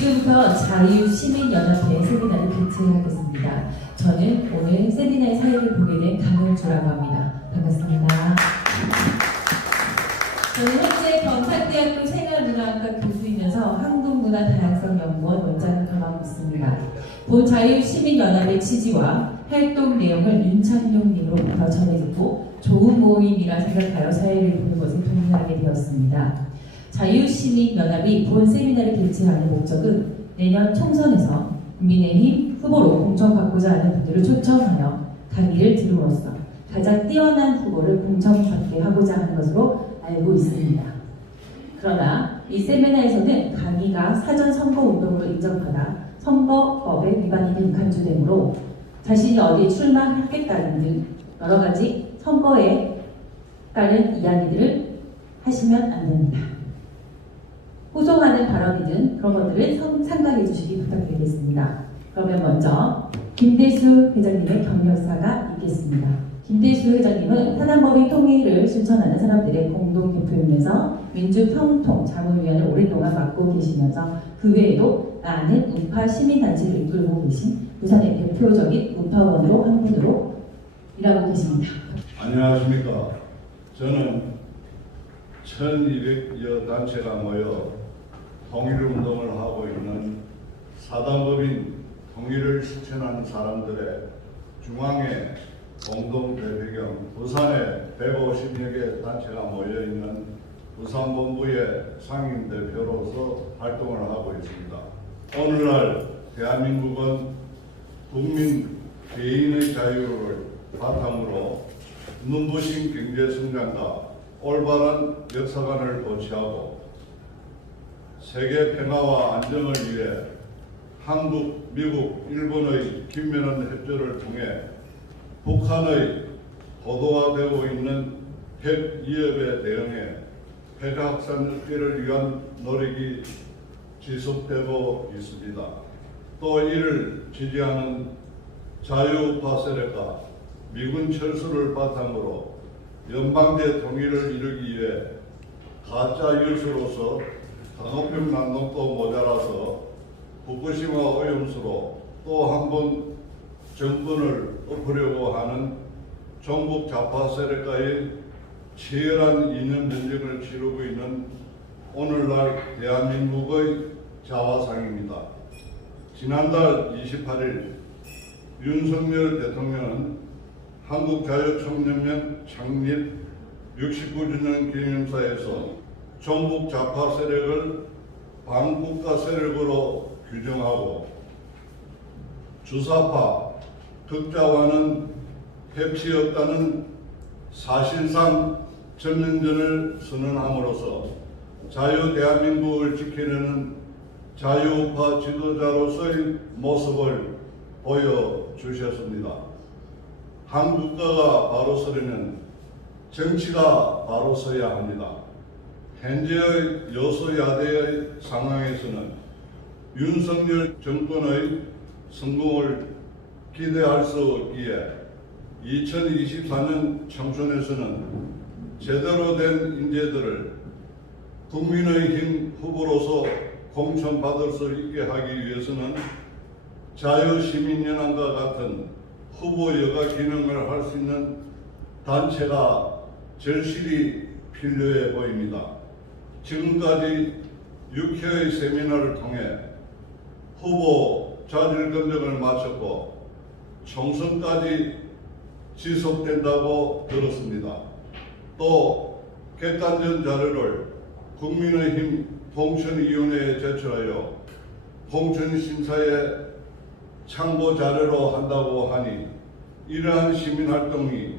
지금부터 자유시민연합회 세미나를 개최하겠습니다. 저는 오늘 세미나의 사회를 보게 된 강은주라고 합니다. 반갑습니다. 저는 현재 경상대학교 생활문화학과 교수이면서 한국문화다양성연구원 원장을 겸하고 있습니다. 본 자유시민연합의 취지와 활동 내용을 윤창룡님으로부터 전해 듣고 좋은 모임이라 생각하여 사회를 보는 것에 동의하게 되었습니다. 자유시민연합이 본 세미나를 개최하는 목적은 내년 총선에서 국민의힘 후보로 공천받고자 하는 분들을 초청하여 강의를 들음으로써 가장 뛰어난 후보를 공천받게 하고자 하는 것으로 알고 있습니다. 그러나 이 세미나에서는 강의가 사전 선거운동으로 인정받아 선거법에 위반이 된 간주되므로 자신이 어디에 출마하겠다는 등 여러 가지 선거에 따른 이야기들을 하시면 안 됩니다. 호소하는 발언이든 그런 것들을 삼가해 주시기 부탁드리겠습니다. 그러면 먼저 김대수 회장님의 경력사가 있겠습니다. 김대수 회장님은 산안법인 통일을 실천하는 사람들의 공동대표이면서 민주평통자문위원을 오랫동안 맡고 계시면서 그 외에도 많은 우파 시민단체를 이끌고 계신 부산의 대표적인 우파원으로 한 분으로 일하고 계십니다. 안녕하십니까. 저는 1200여 단체가 모여 통일운동을 하고 있는 사단법인 통일을 실천하는 사람들의 중앙회 공동대표경 부산에 150여 개 단체가 모여있는 부산본부의 상임대표로서 활동을 하고 있습니다. 오늘날 대한민국은 국민 개인의 자유를 바탕으로 눈부신 경제성장과 올바른 역사관을 고취하고 세계 평화와 안정을 위해 한국, 미국, 일본의 긴밀한 협조를 통해 북한의 고도화되고 있는 핵 위협에 대응해 핵 확산 억제를 위한 노력이 지속되고 있습니다. 또 이를 지지하는 자유우파 세력과 미군 철수를 바탕으로 연방제 통일을 이루기 위해 가짜 뉴스로서 강호평 난동도 모자라서 부끄심과 오염수로 또 한 번 정권을 엎으려고 하는 종북 좌파 세력과의 치열한 이념 전쟁을 치르고 있는 오늘날 대한민국의 자화상입니다. 지난달 28일 윤석열 대통령은 한국자유총연맹 창립 69주년 기념사에서 종북 좌파 세력을 반국가 세력으로 규정하고 주사파 극자와는 협치 없다는 사실상 전면전을 선언함으로써 자유 대한민국을 지키려는 자유우파 지도자로서의 모습을 보여주셨습니다. 한 국가가 바로 서려면 정치가 바로 서야 합니다. 현재의 여소야대의 상황에서는 윤석열 정권의 성공을 기대할 수 없기에 2024년 총선에서는 제대로 된 인재들을 국민의힘 후보로서 공천받을 수 있게 하기 위해서는 자유시민연합과 같은 후보 여가 기능을 할 수 있는 단체가 절실히 필요해 보입니다. 지금까지 6회의 세미나를 통해 후보 자질 검증을 마쳤고 총선까지 지속된다고 들었습니다. 또 객관적 자료를 국민의힘 공천위원회에 제출하여 공천심사에 참고 자료로 한다고 하니 이러한 시민활동이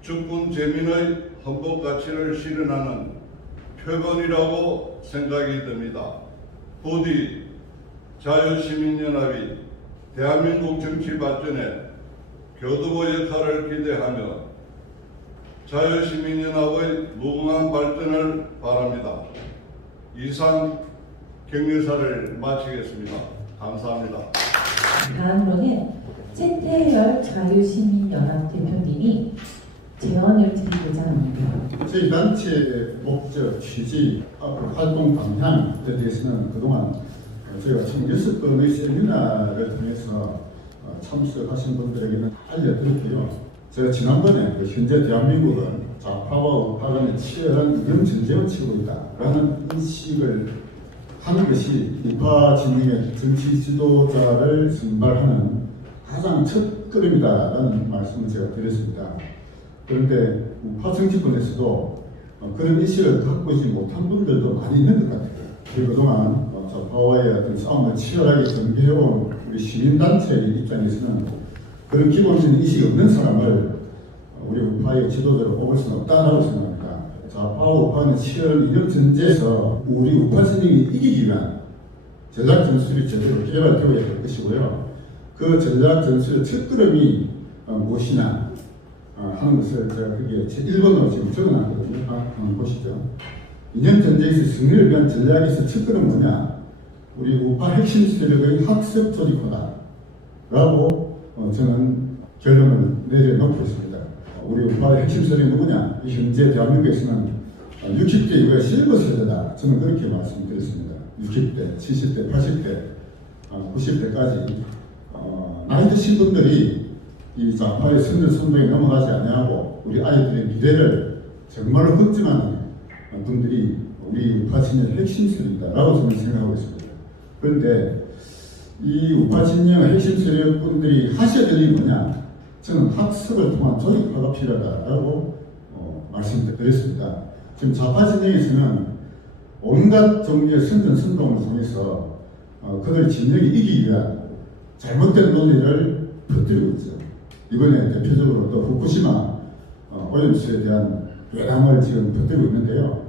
주권 재민의 헌법 가치를 실현하는 표본이라고 생각이 듭니다. 부디 자유시민연합이 대한민국 정치 발전에 교두보 역할을 기대하며 자유시민연합의 무궁한 발전을 바랍니다. 이상 격려사를 마치겠습니다. 감사합니다. 다음으로는 최태열 자유시민연합 대표님이 제언을 드리고자 합니다. 저희 단체의 목적, 취지, 앞으로 활동 방향에 대해서는 그동안 저희가 총 6번의 세미나를 통해서 참석하신 분들에게는 알려드렸고요. 제가 지난번에 현재 대한민국은 좌파와 우파 간의 치열한 이념 전쟁을 치고 있다라는 인식을 하는 것이 우파 진영의 정치 지도자를 선발하는 가장 첫 걸음이다라는 말씀을 제가 드렸습니다. 그런데 우파 정치권에서도 그런 인식을 갖고 있지 못한 분들도 많이 있는 것 같아요. 그동안 좌파와의 어떤 싸움을 치열하게 전개해온 우리 시민단체의 입장에서는 그런 기본적인 인식이 없는 사람을 우리 우파의 지도자로 뽑을 수는 없다라고 생각합니다. 좌파와 우파는 치열한 이념 전제에서 우리 우파 진영이 이기기 위한 전략 전술이 제대로 개발되어야 될 것이고요. 그 전략 전술의 첫걸음이 무엇이냐 하는 것을 제가 거기에 제 1번으로 지금 적어놨거든요. 한번 보시죠. 이념 전쟁에서 승리를 위한 전략에서 첫걸음은 뭐냐? 우리 우파 핵심 세력의 학습 조직화다 라고 저는 결론을 내려놓고 있습니다. 우리 우파의 핵심 세력이 누구냐? 현재 대한민국에서는 60대 이후에 실버 세대다. 저는 그렇게 말씀드렸습니다. 60대, 70대, 80대, 90대까지 나이 드신 분들이 이 좌파의 선전선동에 넘어가지 아니하고 우리 아이들의 미래를 정말로 걱정하는 분들이 우리 우파 진영의 핵심 세력이다라고 저는 생각하고 있습니다. 그런데 이 우파 진영의 핵심 세력분들이 하셔야 될 일이 뭐냐? 저는 학습을 통한 조직화가 필요하다라고 말씀드렸습니다. 지금 좌파 진영에서는 온갖 종류의 선전선동을 통해서 그들 진영이 이기기 위한 잘못된 논리를 퍼뜨리고 있죠. 이번에 대표적으로 또 후쿠시마 오염수에 대한 괴담을 지금 퍼뜨리고 있는데요.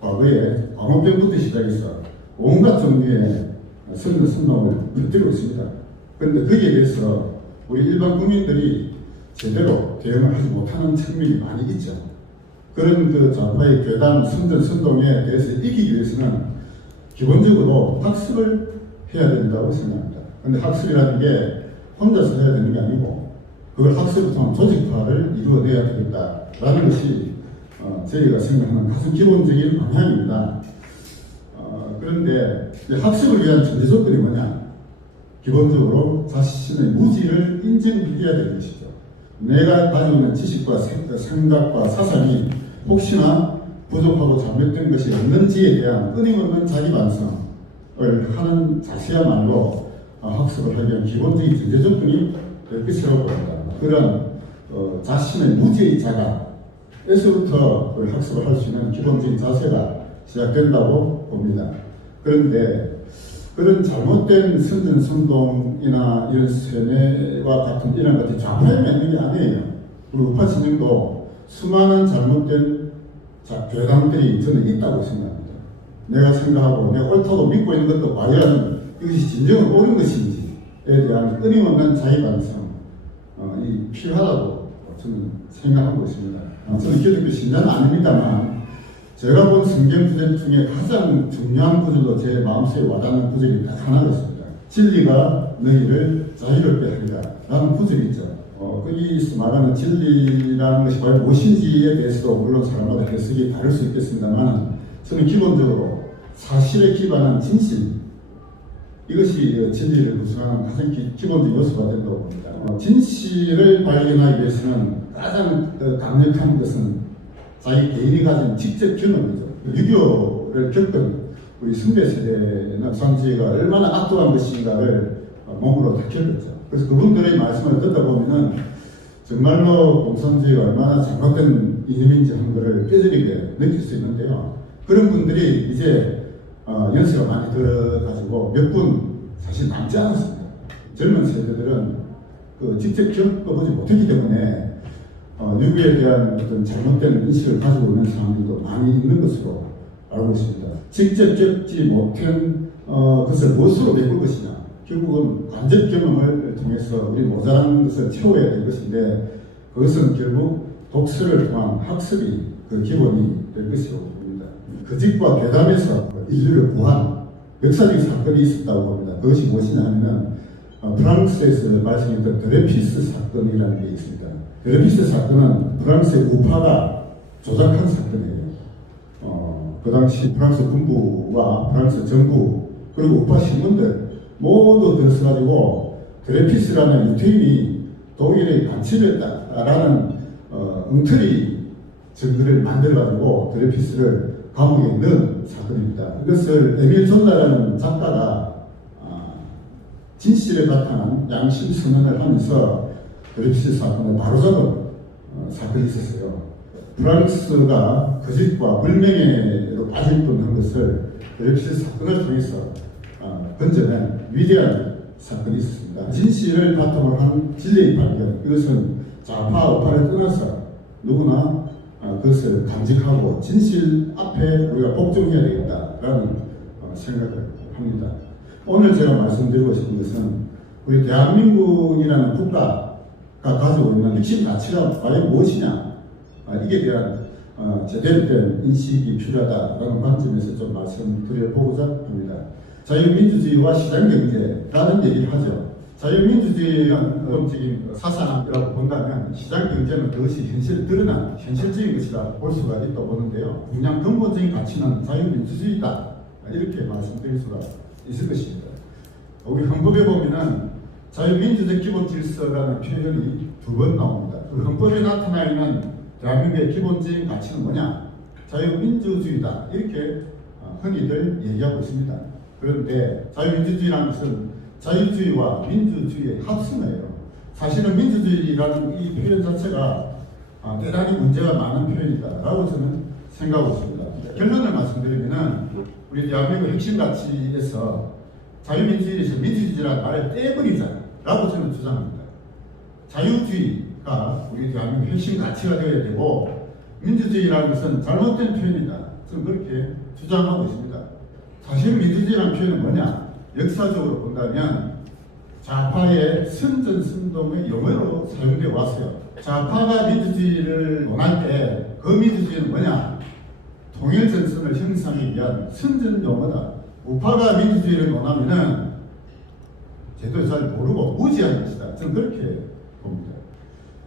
과거에 광우병부터 시작해서 온갖 종류의 선전선동을 퍼뜨리고 있습니다. 그런데 거기에 대해서 우리 일반 국민들이 제대로 대응을 하지 못하는 측면이 많이 있죠. 그런 그 좌파의 괴담, 선전선동에 대해서 이기기 위해서는 기본적으로 학습을 해야 된다고 생각합니다. 그런데 학습이라는 게 혼자서 해야 되는 게 아니고 그걸 학습을 통한 조직화를 이루어내야 되겠다라는 것이 저희가 생각하는 가장 기본적인 방향입니다. 그런데 학습을 위한 전제 조건이 뭐냐? 기본적으로 자신의 무지를 인정해야 되는 것이죠. 내가 가지고 있는 지식과 생각과 사상이 혹시나 부족하고 잘못된 것이 없는지에 대한 끊임없는 자기 반성을 하는 자세야말로 학습을 하기 위한 기본적인 전제 조건이 될 것이라고 봅니다. 그런 자신의 무지의 자각에서부터 학습을 할 수 있는 기본적인 자세가 시작된다고 봅니다. 그런데 그런 잘못된 선전선동이나 이런 세뇌와 같은 이런 것들이 좌파에만 있는 게 아니에요. 우리 우파 진영도 수많은 잘못된 괴담들이 저는 있다고 생각합니다. 내가 생각하고 내가 옳다고 믿고 있는 것도 과연 이것이 진정으로 옳은 것인지에 대한 끊임없는 자기반성이 필요하다고 저는 생각하고 있습니다. 저는 기독교 신자는 아닙니다만 제가 본 성경 구절 중에 가장 중요한 구절로 제 마음속에 와닿는 구절이 딱 하나 있습니다. 진리가 너희를 자유롭게 하리라 라는 구절이 있죠. 거기서 말하는 진리라는 것이 과연 무엇인지에 대해서도 물론 사람마다 해석이 다를 수 있겠습니다만 저는 기본적으로 사실에 기반한 진실 이것이 진리를 구성하는 가장 기본적인 요소가 된다고 봅니다. 진실을 발견하기 위해서는 가장 강력한 것은 자기 개인이 가진 직접 경험이죠. 6.25를 겪은 우리 선배 세대는 상지가 얼마나 악독한 것인가를 몸으로 다 겪었죠. 그래서 그분들의 말씀을 듣다 보면은 정말로 공산주의가 얼마나 잘못된 이념인지 하는 것을 뼈저리게 느낄 수 있는데요. 그런 분들이 이제 연세가 많이 들어가지고 몇 분 사실 남지 않았습니다. 젊은 세대들은 직접 겪어보지 못했기 때문에 6.25에 대한 어떤 잘못된 인식을 가지고 있는 사람들도 많이 있는 것으로 알고 있습니다. 직접 겪지 못한 것을 무엇으로 메꿀 것이냐? 결국은 간접 경험을 통해서 우리 모자란 것을 채워야 될 것인데 그것은 결국 독서를 통한 학습이 그 기본이 될 것이라고 봅니다. 거짓과 괴담에서 인류를 구한 역사적 사건이 있었다고 봅니다. 그것이 무엇이냐 하면 프랑스에서 발생했던 드레피스 사건이라는 게 있습니다. 드레피스 사건은 프랑스의 우파가 조작한 사건이에요. 그 당시 프랑스 군부와 프랑스 정부 그리고 우파 신문들 모두 들어서가지고 드레피스라는 유태인이 독일의 간첩이었다라는 엉터리 증거를 만들어가지고 드레피스를 감옥에 넣은 사건입니다. 이것을 에밀 존다라는 작가가 진실에 바탕한 양심 선언을 하면서 드레피스 사건을 바로잡은 사건이 있었어요. 프랑스가 거짓과 불명예로 빠질 뻔한 것을 드레피스 사건을 통해서 건져낸 위대한 사건이 있었습니다. 진실을 바탕으로 한 진리의 발견, 이것은 좌파 우파를 떠나서 누구나 그것을 감직하고 진실 앞에 우리가 복종해야 되겠다라는 생각을 합니다. 오늘 제가 말씀드리고 싶은 것은 우리 대한민국이라는 국가가 가지고 있는 핵심 가치가 과연 무엇이냐, 이에 대한 제대로 된 인식이 필요하다라는 관점에서 좀 말씀드려보고자 합니다. 자유민주주의와 시장경제라는 얘기를 하죠. 자유민주주의는 기본적인 사상이라고 본다면 시장경제는 그것이 현실에 드러난 현실적인 것이라 볼 수가 있다고 보는데요. 그냥 근본적인 가치는 자유민주주의다, 이렇게 말씀드릴 수가 있을 것입니다. 우리 헌법에 보면은 자유민주적 기본질서라는 표현이 2번 나옵니다. 그 헌법에 나타나 있는 대한민국의 기본적인 가치는 뭐냐? 자유민주주의다, 이렇게 흔히들 얘기하고 있습니다. 그런데 자유민주주의라는 것은 자유주의와 민주주의의 합성어예요. 사실은 민주주의라는 이 표현 자체가 대단히 문제가 많은 표현이다라고 저는 생각하고 있습니다. 결론을 말씀드리면 우리 대한민국 핵심 가치에서 자유민주주의에서 민주주의라는 말을 떼버리자라고 저는 주장합니다. 자유주의가 우리 대한민국 핵심 가치가 되어야 되고 민주주의라는 것은 잘못된 표현이다, 저는 그렇게 주장하고 있습니다. 사실 민주주의라는 표현은 뭐냐? 역사적으로 본다면 좌파의 선전선동의 용어로 사용되어 왔어요. 좌파가 민주주의를 논할 때 그 민주주의는 뭐냐? 통일전선을 형성하기 위한 선전 용어다. 우파가 민주주의를 논하면은 제대로 잘 모르고 무지한 것이다, 저는 그렇게 봅니다.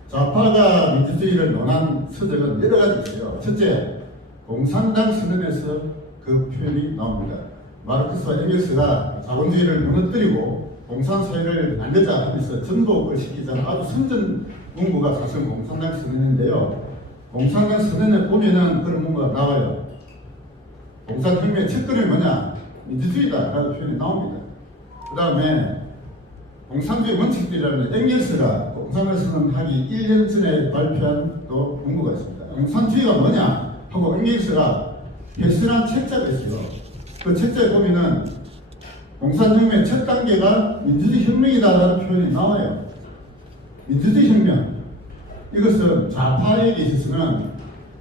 좌파가 민주주의를 논한 서적은 여러 가지 있어요. 첫째, 공산당 선언에서 그 표현이 나옵니다. 마르크스와 엥겔스가 자본주의를 무너뜨리고 공산사회를 만들자 하면서 전복을 시키자는 아주 선전 문구가 사실 공산당 선언인데요. 공산당 선언에 보면은 그런 문구가 나와요. 공산혁명의 첫걸음이 뭐냐? 민주주의다라는 표현이 나옵니다. 그 다음에 공산주의 원칙들이라는 엥겔스가 공산당 선언하기 1년 전에 발표한 또 문구가 있습니다. 공산주의가 뭐냐 하고 엥겔스가 개설한 책자가 있어요. 그 책자에 보면은 공산혁명의 첫 단계가 민주주의 혁명이다라는 표현이 나와요. 민주주의 혁명, 이것은 좌파에게 있어서는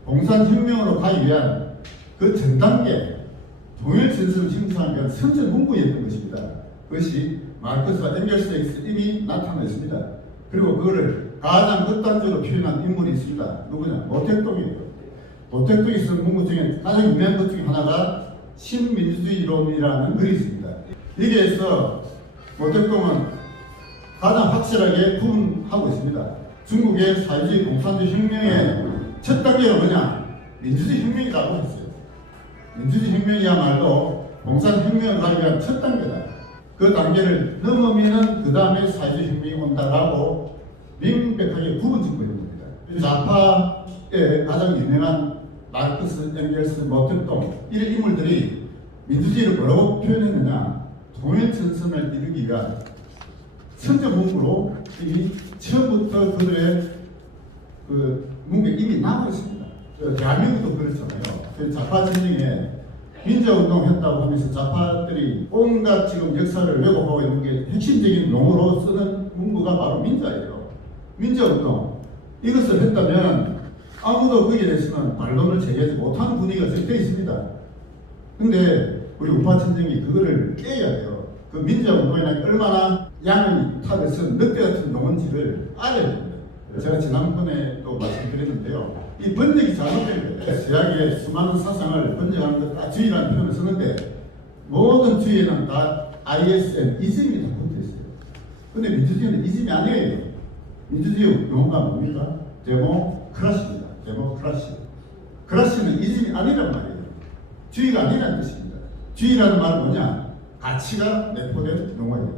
공산혁명으로 가기 위한 그 전 단계 통일전선을 형성하기 위한 선전 문구였던 것입니다. 그것이 마르크스와 엥겔스에게서 이미 나타나 있습니다. 그리고 그거를 가장 극단적으로 표현한 인물이 있습니다. 누구냐? 모택동이에요. 모택동이 쓴 문구 중에 가장 유명한 것 중에 하나가 신민주주의론이라는 글이 있습니다. 여기에서 모택동은 가장 확실하게 구분하고 있습니다. 중국의 사회주의 공산주의 혁명의 첫 단계가 뭐냐? 민주주의 혁명이라고 했어요. 민주주의 혁명이야말로 공산혁명을 가기 위한 첫 단계다. 그 단계를 넘으면은 그 다음에 사회주의 혁명이 온다라고 명백하게 구분 짓고 있는 겁니다. 좌파의 가장 유명한 마르크스, 엥겔스, 모택동 이런 인물들이 민주주의를 뭐라고 표현했느냐? 통일전선을 이루기 위한 선전문구로 이미 처음부터 그들의 그 문구에 이미 남아 있습니다. 대한민국도 그렇잖아요. 좌파 전쟁에 민주운동 했다고 하면서 좌파들이 온갖 지금 역사를 왜곡하고 있는 게 핵심적인 용어로 쓰는 문구가 바로 민자예요. 민주운동. 이것을 했다면 아무도 거기에 대해서는 반론을 제기하지 못하는 분위기가 적혀 있습니다. 근데 우리 우파 전쟁이 그거를 깨야 돼요. 그 민주운동이나 얼마나 양을 타듯은 늑대 같은 용어인지를 알아야 됩니다. 제가 지난번에 또 말씀드렸는데요. 이 번역이 잘못된 거예요. 서양의 수많은 사상을 번역하는 것 다 주의라는 표현을 쓰는데 모든 주의에는 다 ISM, 이즘이 다 붙어 있어요. 근데 민주주의는 이즘이 아니에요. 민주주의 용어가 뭡니까? 데모크라시입니다. 데모크라시. 크라시는 이즘이 아니란 말이에요. 주의가 아니라는 뜻입니다. 주의라는 말은 뭐냐? 가치가 내포된 용어예요.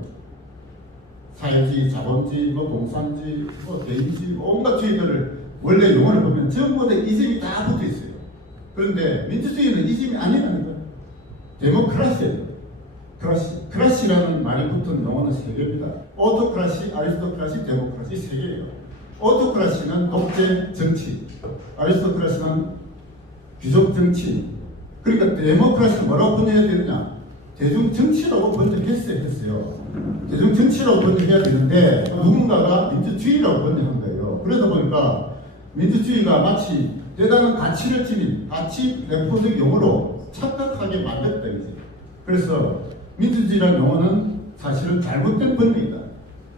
사회주의, 자본주의, 공산주의, 개인주의, 온갖 주의들을 원래 용어를 보면 전부 다 이점이 다 붙어 있어요. 그런데 민주주의는 이점이 아니라는 거예요. 데모크라시예요. 크라시라는 말이 붙은 용어는 세 개입니다. 오토크라시, 아리스토크라시, 데모크라시 세 개예요. 오토크라시는 독재 정치, 아리스토크라시는 귀족 정치. 그러니까 데모크라시는 뭐라고 번역해야 되느냐? 대중 정치라고 번역했어요. 대중 정치라고 번역해야 되는데 누군가가 민주주의라고 번역한 거예요. 그러다 보니까 민주주의가 마치 대단한 가치를 지닌 가치 내포적 용어로 착각하게 만들었다 이거지. 그래서 민주주의라는 용어는 사실은 잘못된 번역이다.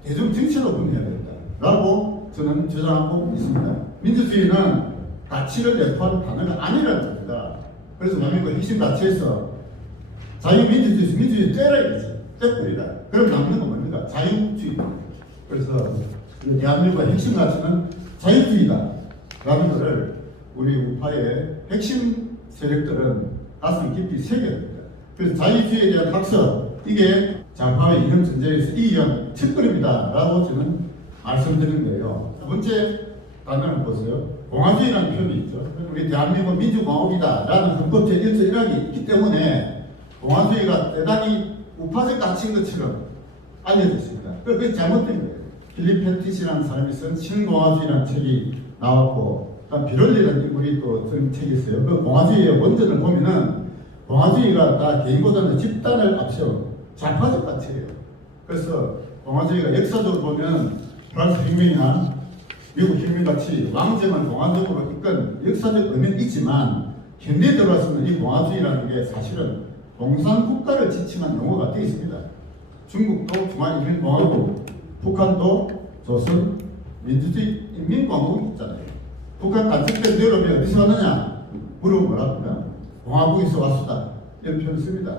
대중 정치로 번역해야 된다라고 저는 주장하고 있습니다. 민주주의는 가치를 내포한 단어가 아니라는 겁니다. 그래서 대한민국 핵심 가치에서 자유민주주의, 민주주의 떼라 이거지. 떼뿌리다. 그럼 남는 건 뭡니까? 자유주의. 그래서 대한민국의 핵심 가치는 자유주의다 라는 것을 우리 우파의 핵심 세력들은 가슴 깊이 새겨야 됩니다. 그래서 자유주의에 대한 학습, 이게 좌파의 이념 전쟁에서 이기한 첫걸음이다 라고 저는 말씀드리는 거예요. 첫 번째 단어는 보세요. 공화주의라는 표현이 있죠. 우리 대한민국 민주공화국이다 라는 헌법 제1조 1항이 있기 때문에 공화주의가 대단히 우파적 가치인 것처럼 알려져 있습니다. 그게 잘못된 거예요. 필립 패티시라는 사람이 쓴 신공화주의라는 책이 나왔고, 비롤리라는 인물이 또 쓴 책이 있어요. 그 공화주의의 원전을 보면은 공화주의가 다 개인보다는 집단을 앞세운 좌파적 가치예요. 그래서 공화주의가 역사적으로 보면 프랑스 혁명이나 미국 혁명같이 왕정을 공화적으로 이끈 역사적 의미는 있지만 현대에 들어와서는 이 공화주의라는 게 사실은 공산국가를 지칭한 용어가 되어 있습니다. 중국도 중화인민공화국, 북한도 조선 민주주의 인민공화국이 있잖아요. 북한 간첩된 유럽이 어디서 왔느냐? 물어보면 뭐랍니까? 공화국에서 왔수다. 이런 표현을 씁니다.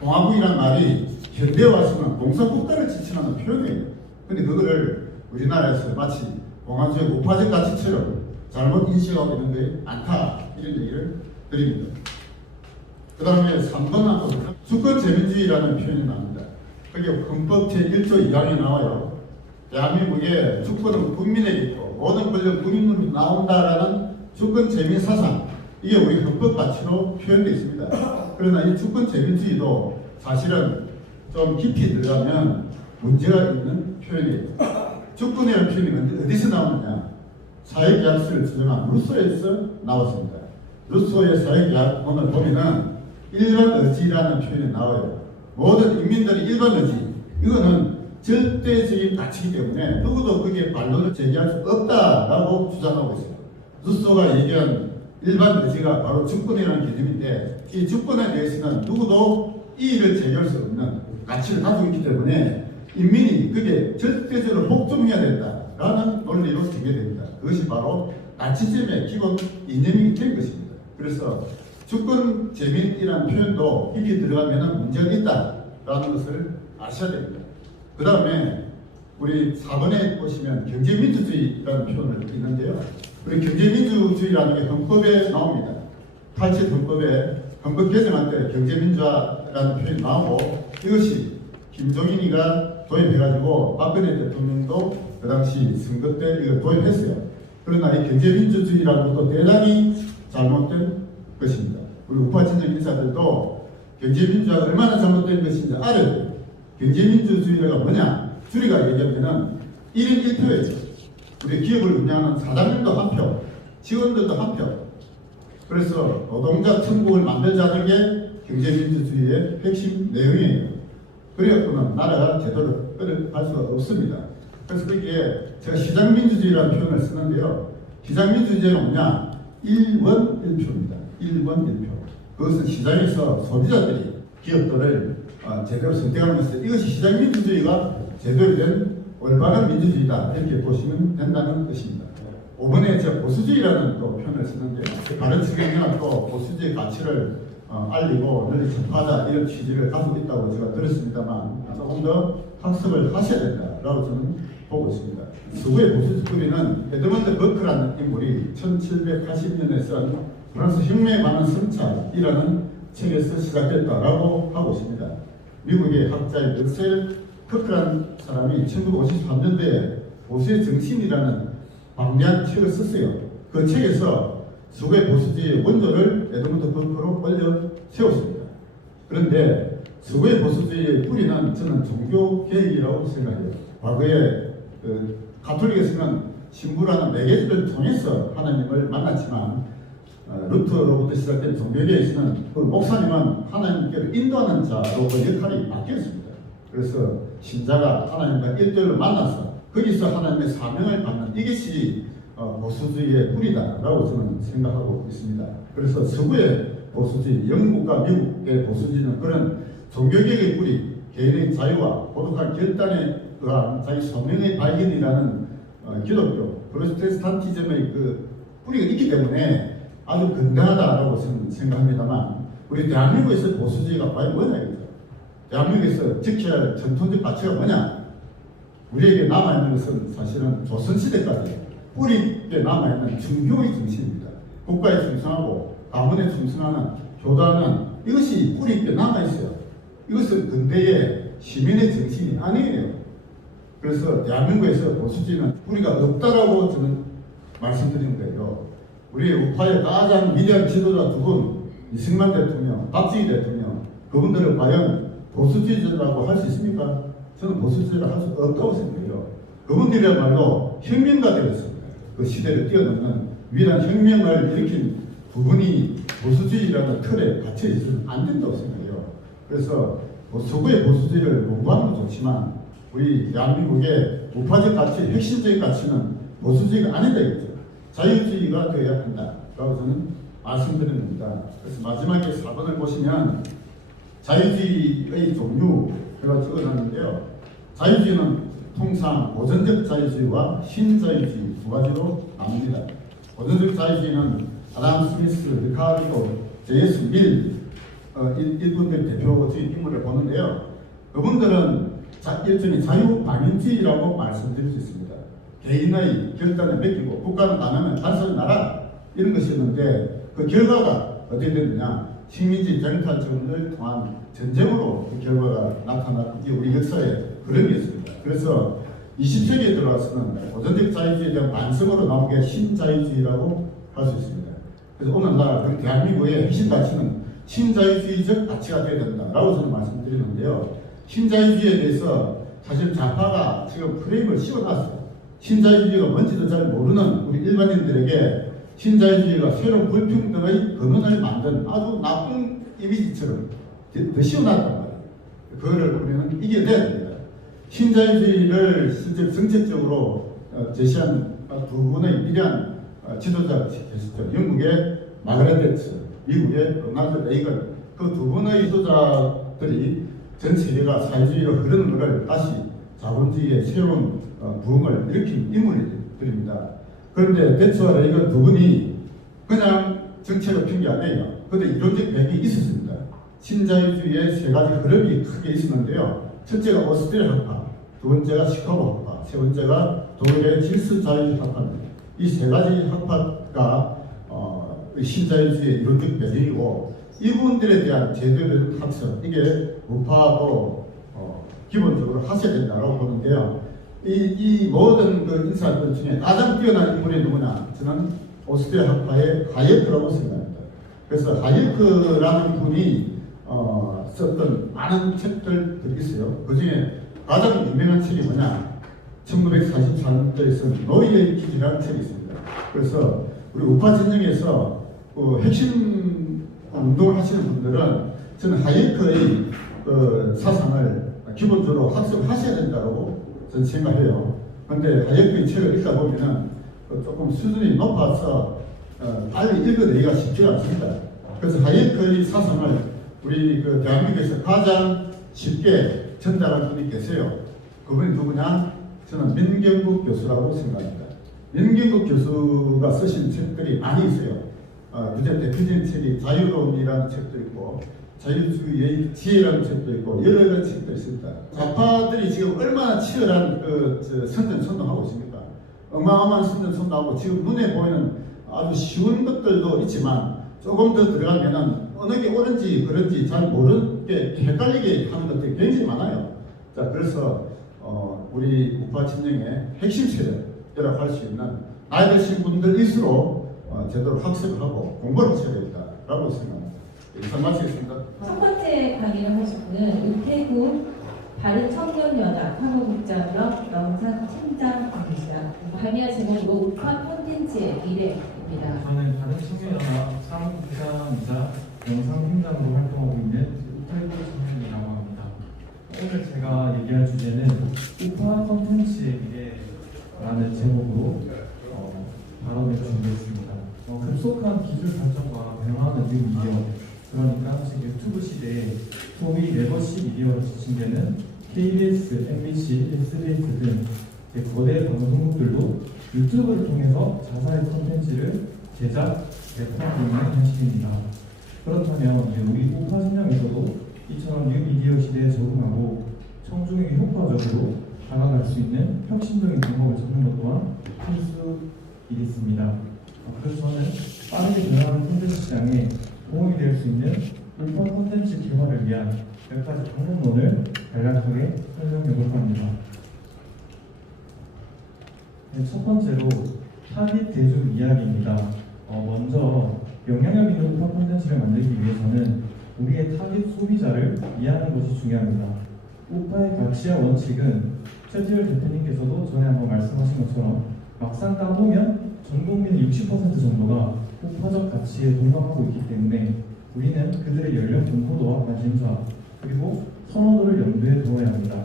공화국이란 말이 현대에 와서는 공산국가를 지칭하는 표현이에요. 근데 그거를 우리나라에서 마치 공화주의 우파적 가치처럼 잘못 인식하고 있는 게 많다. 이런 얘기를 드립니다. 그 다음에 3번은 주권재민주의라는 표현이 나옵니다. 그게 헌법 제1조 2항에 나와요. 대한민국의 주권은 국민에게 있고 모든 권력 국민으로 나온다라는 주권재민 사상, 이게 우리 헌법 가치로 표현되어 있습니다. 그러나 이 주권재민주의도 사실은 좀 깊이 들어가면 문제가 있는 표현이에요. 주권이라는 표현이 어디서 나오느냐? 사회계약서를 주장한 루소에서 나왔습니다. 루소의 사회계약문을 보면은 일반 의지라는 표현이 나와요. 모든 인민들의 일반 의지, 이거는 절대적인 가치이기 때문에 누구도 거기에 반론을 제기할 수 없다라고 주장하고 있어요. 루소가 얘기한 일반 의지가 바로 주권이라는 개념인데, 이 주권에 대해서는 누구도 이의를 제기할 수 없는 가치를 가지고 있기 때문에 인민이 그게 절대적으로 복종해야 된다라는 논리로 전개됩니다. 그것이 바로 나치즘의 기본 이념이 된 것입니다. 그래서 주권 재민이라는 표현도 깊이 들어가면 문제가 있다라는 것을 아셔야 됩니다. 그 다음에 우리 4번에 보시면 경제민주주의라는 표현을 있는데요. 우리 경제민주주의라는 게 헌법에 나옵니다. 87 헌법에 헌법 개정할 때 경제민주화라는 표현이 나오고, 이것이 김종인이가 도입해가지고 박근혜 대통령도 그 당시 선거 때 이걸 도입했어요. 그러나 이 경제민주주의라는 것도 대단히 잘못된 것입니다. 우리 우파 진영 인사들도 경제민주화가 얼마나 잘못된 것인지 알아야 돼요. 경제민주주의가 뭐냐? 줄이가 얘기하면 1인 1표예요. 우리 기업을 운영하는 사장님도 한 표, 직원들도 한 표. 그래서 노동자 천국을 만들자는 게 경제민주주의의 핵심 내용이에요. 그래갖고는 나라가 제대로 끌어갈 수가 없습니다. 그래서 거기에 제가 시장민주주의라는 표현을 쓰는데요. 시장민주주의는 뭐냐? 1원 1표입니다. 1원 1표. 그것은 시장에서 소비자들이 기업들을 제대로 선택하는 것인데, 이것이 시장민주주의가 제대로 된 올바른 민주주의다, 이렇게 보시면 된다는 것입니다. 5번에 제가 보수주의라는 또 표현을 쓰는데, 바른정의연합도 보수주의 가치를 알리고 널리 전파하자, 이런 취지를 가지고 있다고 제가 들었습니다만 조금 더 학습을 하셔야 된다라고 저는 보고 있습니다. 서구의 보수주의는 에드먼드 버크라는 인물이 1780년에 쓴 프랑스 혁명에 관한 성찰이라는 책에서 시작됐다라고 하고 있습니다. 미국의 학자인 럭셀 커크라는 사람이 1953년도에 보수의 정신이라는 방대한 책을 썼어요. 그 책에서 서구의 보수주의의 원조를 에드먼드 버크로 올려 세웠습니다. 그런데 서구의 보수주의의 뿌리는 저는 종교 개혁이라고 생각해요. 과거에 가톨릭에서는 신부라는 매개체를 통해서 하나님을 만났지만 루터로부터 시작된 종교개혁에서는 그 목사님은 하나님께로 인도하는 자로 그 역할이 바뀌었습니다. 그래서 신자가 하나님과 일대일로 만나서 거기서 하나님의 사명을 받는 이것이 보수주의의 뿌리다라고 저는 생각하고 있습니다. 그래서 서구의 보수주의, 영국과 미국의 보수주의는 그런 종교개혁의 뿌리, 개인의 자유와 고독한 결단에 의한 자기 소명의 발견이라는 기독교, 프로테스탄티즘의 그 뿌리가 있기 때문에 아주 건강하다라고 저는 생각합니다만 우리 대한민국에서 보수주의가 과연 뭐냐겠죠. 대한민국에서 지켜야 할 전통적 가치가 뭐냐? 우리에게 남아있는 것은 사실은 조선시대까지 뿌리 있게 남아있는 중교의 정신입니다. 국가에 충성하고 가문에 충성하는 교단은 이것이 뿌리 있게 남아있어요. 이것은 근대의 시민의 정신이 아니에요. 그래서 대한민국에서 보수주의는 뿌리가 없다라고 저는 말씀드린 거예요. 우리 우파의 가장 위대한 지도자 두 분, 이승만 대통령, 박정희 대통령, 그분들을 과연 보수주의자라고 할 수 있습니까? 저는 보수주의자를 할 수 없다고 생각해요. 그분들이야말로 혁명가들이었습니다. 그 시대를 뛰어넘는 위대한 혁명을 일으킨 부분이 보수주의라는 틀에 갇혀 있으면 안 된다고 생각해요. 그래서 서구의 보수주의를 공부하는 건 좋지만 우리 대한민국의 우파적 가치, 핵심적인 가치는 보수주의가 아니다 이거죠. 자유주의가 되어야 한다라고 저는 말씀드리는 겁니다. 그래서 마지막에 4번을 보시면 자유주의의 종류 제가 적어놨는데요. 자유주의는 통상 보전적 자유주의와 신자유주의 두 가지로 나눕니다. 보전적 자유주의는 아담 스미스, 리카르도, 제이스 밀 이분들 대표적인 인물을 보는데요. 그분들은 일종의 자유방임주의라고 말씀드릴 수 있습니다. 개인의 결단을 맡기고 국가는 나누면 단순히 나라 이런 것이었는데 그 결과가 어떻게 됐느냐? 식민지 정탈전을 통한 전쟁으로 그 결과가 나타난 게 우리 역사의 흐름이었습니다. 그래서 20세기에 들어와서는 보전적 자유주의에 대한 반성으로 나온 게 신자유주의라고 할 수 있습니다. 그래서 오늘날 우리 대한민국의 핵심 가치는 신자유주의적 가치가 되어야 된다라고 저는 말씀드리는데요. 신자유주의에 대해서 사실 좌파가 지금 프레임을 씌워놨어요. 신자유주의가 뭔지도 잘 모르는 우리 일반인들에게 신자유주의가 새로운 불평등의 근원을 만든 아주 나쁜 이미지처럼 더 씌워놨단 말이에요. 그거를 우리는 이겨내야 됩니다. 신자유주의를 실제 정책적으로 제시한 두 분의 위대한 지도자가 계시죠. 영국의 마가렛 대처, 미국의 로널드 레이건, 그 두 분의 지도자들이 전 세계가 사회주의로 흐르는 것을 다시 자본주의의 새로운 부흥을 일으킨 인물들입니다. 그런데 대처와 레이건 두 분이 그냥 정책을 핀 게 아니에요. 그런데 이론적 배경이 있었습니다. 신자유주의의 세 가지 흐름이 크게 있었는데요. 첫째가 오스트리아 학파, 두 번째가 시카고 학파, 세 번째가 독일의 질서자유주의 학파입니다. 이 세 가지 학파가 신자유주의의 이론적 배경이고 이분들에 대한 제도적 학습, 이게 우파도 기본적으로 하셔야 된다고 보는데요. 이 모든 그 인사들 중에 가장 뛰어난 인물이 누구냐? 저는 오스트리아 학파의 하예크라고 생각합니다. 그래서 하예크라는 분이 썼던 많은 책들이 있어요. 그 중에 가장 유명한 책이 뭐냐? 1944년도에 쓴 노예의 기지라는 책이 있습니다. 그래서 우리 우파 진영에서 핵심 운동을 하시는 분들은 저는 하예크의 사상을 기본적으로 학습하셔야 된다고 저는 생각해요. 그런데 하예크의 책을 읽다 보면은 조금 수준이 높아서 빨리 읽어내기가 쉽지가 않습니다. 그래서 하예크의 사상을 우리 그 대한민국에서 가장 쉽게 전달한 분이 계세요. 그분이 누구냐? 저는 민경국 교수라고 생각합니다. 민경국 교수가 쓰신 책들이 많이 있어요. 그중 대표적인 책이 자유론이라는 책도 있고 자유주의의 지혜라는 책도 있고 여러 가지 책들이 있습니다. 좌파들이 지금 얼마나 치열한 선전선동하고 있습니까? 어마어마한 선전선동하고 지금 눈에 보이는 아주 쉬운 것들도 있지만 조금 더 들어가면은 어느 게 옳은지 그런지 잘 모르게 이렇게 헷갈리게 하는 것들이 굉장히 많아요. 자, 그래서 우리 우파 진영의 핵심 세대라고 할 수 있는 나이 드신 분들일수록 제대로 학습을 하고 공부를 하셔야 되겠다라고 생각합니다. 이상 마치겠습니다. 첫 번째 강의를 하실 분은 우태군 바른청년연합 사무국장역 영상팀장입니다. 강의와 제목으로 우파 콘텐츠의 미래입니다. 저는 바른청년연합 사무국장이자 영상팀장으로 활동하고 있는 우태구 청년이라고 합니다. 오늘 제가 얘기할 주제는 우파 콘텐츠의 미래라는 제목으로 발언을 준비했습니다. 급속한 기술 발전과 변화하는 뉴 미디어, 그러니까 지금 유튜브 시대에 소위 레거시 미디어로 지칭되는 KBS, MBC, SBS 등 거대 방송국들도 유튜브를 통해서 자사의 콘텐츠를 제작, 배포하고 있는 현실입니다. 그렇다면 우리 우파 진영에서도 이처럼 뉴 미디어 시대에 적응하고 청중에게 효과적으로 다가갈 수 있는 혁신적인 방법을 찾는 것 또한 필수이겠습니다. 그래서 저는 빠르게 변화하는 콘텐츠 시장에 도움이 될 수 있는 우파 콘텐츠 개발을 위한 몇 가지 방법론을 간략하게 설명해볼까 합니다. 첫 번째로 타깃 대중 이야기입니다. 먼저 영향력 있는 우파 콘텐츠를 만들기 위해서는 우리의 타깃 소비자를 이해하는 것이 중요합니다. 우파의 가치와 원칙은 최지열 대표님께서도 전에 한번 말씀하신 것처럼 막상 까보면 전 국민의 60% 정도가 우파적 가치에 동감하고 있기 때문에 우리는 그들의 연령 분포도와 관심사 그리고 선호도를 염두에 두어야 합니다.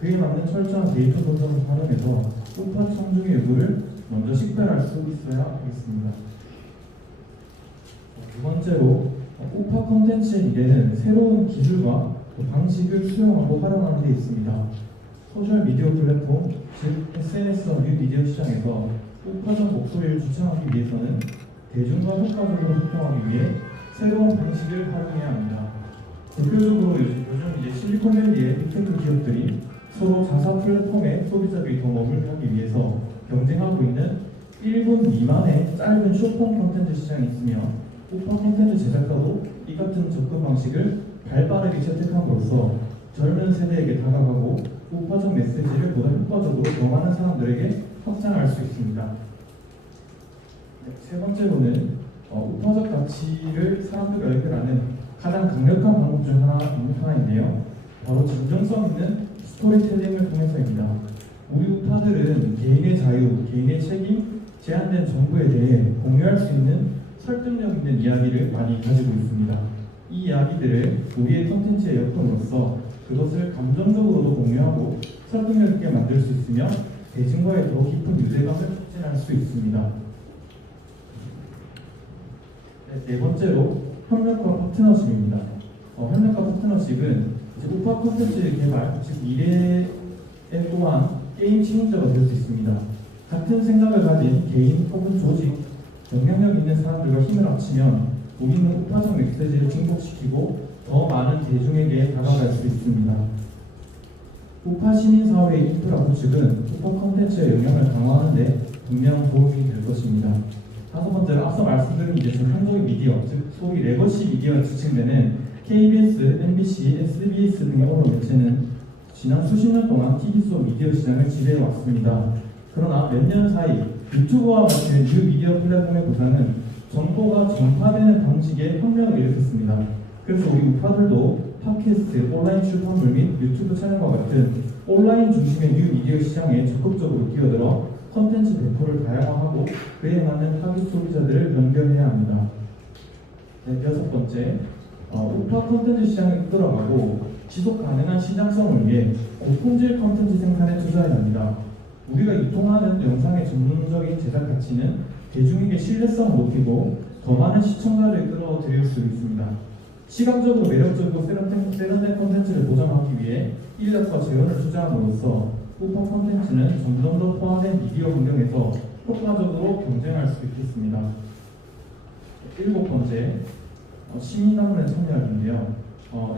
그에 맞는 철저한 데이터 분석을 활용해서 우파 청중의 요구를 먼저 식별할 수 있어야 하겠습니다. 두 번째로 우파 콘텐츠의 미래는 새로운 기술과 방식을 수용하고 활용하는 데 있습니다. 소셜 미디어 플랫폼, 즉 SNS와 뉴 미디어 시장에서 우파적 목소리를 주창하기 위해서는 대중과 효과적으로 소통하기 위해 새로운 방식을 활용해야 합니다. 대표적으로 요즘 실리콘밸리의 빅테크 기업들이 서로 자사 플랫폼에 소비자들이 더 머물게 하기 위해서 경쟁하고 있는 1분 미만의 짧은 쇼폼 콘텐츠 시장이 있으며 우파 콘텐츠 제작자도 이 같은 접근 방식을 발빠르게 채택함으로써 젊은 세대에게 다가가고 우파적 메시지를 보다 효과적으로 더 많은 사람들에게 확장할 수 있습니다. 세 번째로는 우파적 가치를 사람들과 연결하는 가장 강력한 방법 중 하나인데요. 바로 진정성 있는 스토리텔링을 통해서입니다. 우리 우파들은 개인의 자유, 개인의 책임, 제한된 정보에 대해 공유할 수 있는 설득력 있는 이야기를 많이 가지고 있습니다. 이 이야기들을 우리의 콘텐츠에 엮음으로써 그것을 감정적으로도 공유하고 설득력 있게 만들 수 있으며 대중과의 더 깊은 유대감을 촉진할 수 있습니다. 네 번째로 협력과 파트너십입니다. 협력과 파트너십은 우파 콘텐츠 개발, 즉 미래에 또한 게임 체인저가 될 수 있습니다. 같은 생각을 가진 개인 혹은 조직, 영향력 있는 사람들과 힘을 합치면 우리는 우파적 메시지를 증폭시키고 더 많은 대중에게 다가갈 수 있습니다. 우파 시민사회의 인프라 구축은 우파 콘텐츠의 영향을 강화하는 데 분명 도움이 될 것입니다. 다섯 번째로 앞서 말씀드린 전형적인 미디어, 즉 소위 레거시 미디어에 지칭되는 KBS, MBC, SBS 등의 언론 매체는 지난 수십 년 동안 TV 속 미디어 시장을 지배해 왔습니다. 그러나 몇 년 사이 유튜브와 같은 뉴 미디어 플랫폼의 보상은 정보가 전파되는 방식에 혁명을 일으켰습니다. 그래서 우리 우파들도 팟캐스트, 온라인 출판물 및 유튜브 촬영과 같은 온라인 중심의 뉴 미디어 시장에 적극적으로 뛰어들어 콘텐츠 배포를 다양화하고 그에 맞는 타깃 소비자들을 연결해야 합니다. 네, 여섯 번째, 우파 콘텐츠 시장을 이끌어가고 지속 가능한 시장성을 위해 고품질 콘텐츠 생산에 투자해야 합니다. 우리가 유통하는 영상의 전문적인 제작 가치는 대중에게 신뢰성을 높이고 더 많은 시청자를 끌어들일 수 있습니다. 시각적으로 매력적이고 세련된 콘텐츠를 보장하기 위해 인력과 재원을 투자함으로써 우파 콘텐츠는 점점 더 포화된 미디어 환경에서 효과적으로 경쟁할 수 있겠습니다. 일곱 번째, 시민단문에 참여하는데요.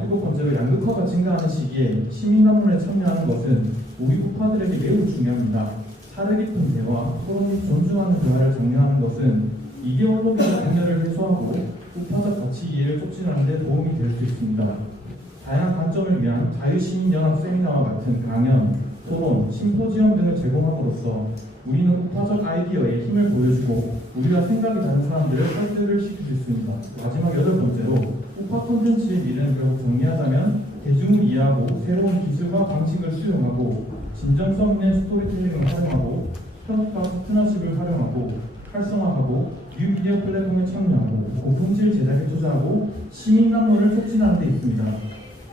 일곱 번째로 양극화가 증가하는 시기에 시민단문에 참여하는 것은 우리 우파들에게 매우 중요합니다. 사려 깊은 대화, 서로 존중하는 대화를 장려하는 것은 이데올로기적 분열을 해소하고 우파적 가치 이해를 촉진하는 데 도움이 될 수 있습니다. 다양한 관점을 위한 자유시민연합 세미나와 같은 강연, 토론, 심포지엄 등을 제공함으로써 우리는 우파적 아이디어에 힘을 보여주고 우리와 생각이 다른 사람들을 설득을 시킬 수 있습니다. 마지막 8번째로 우파 콘텐츠의 미래는 결국 정리하자면 대중을 이해하고 새로운 기술과 방식을 수용하고 진정성 있는 스토리텔링을 활용하고 협업과 파트너십을 활용하고 활성화하고 뉴미디어 플랫폼에 참여하고 고품질 제작에 투자하고 시민남론을 촉진하는 데 있습니다.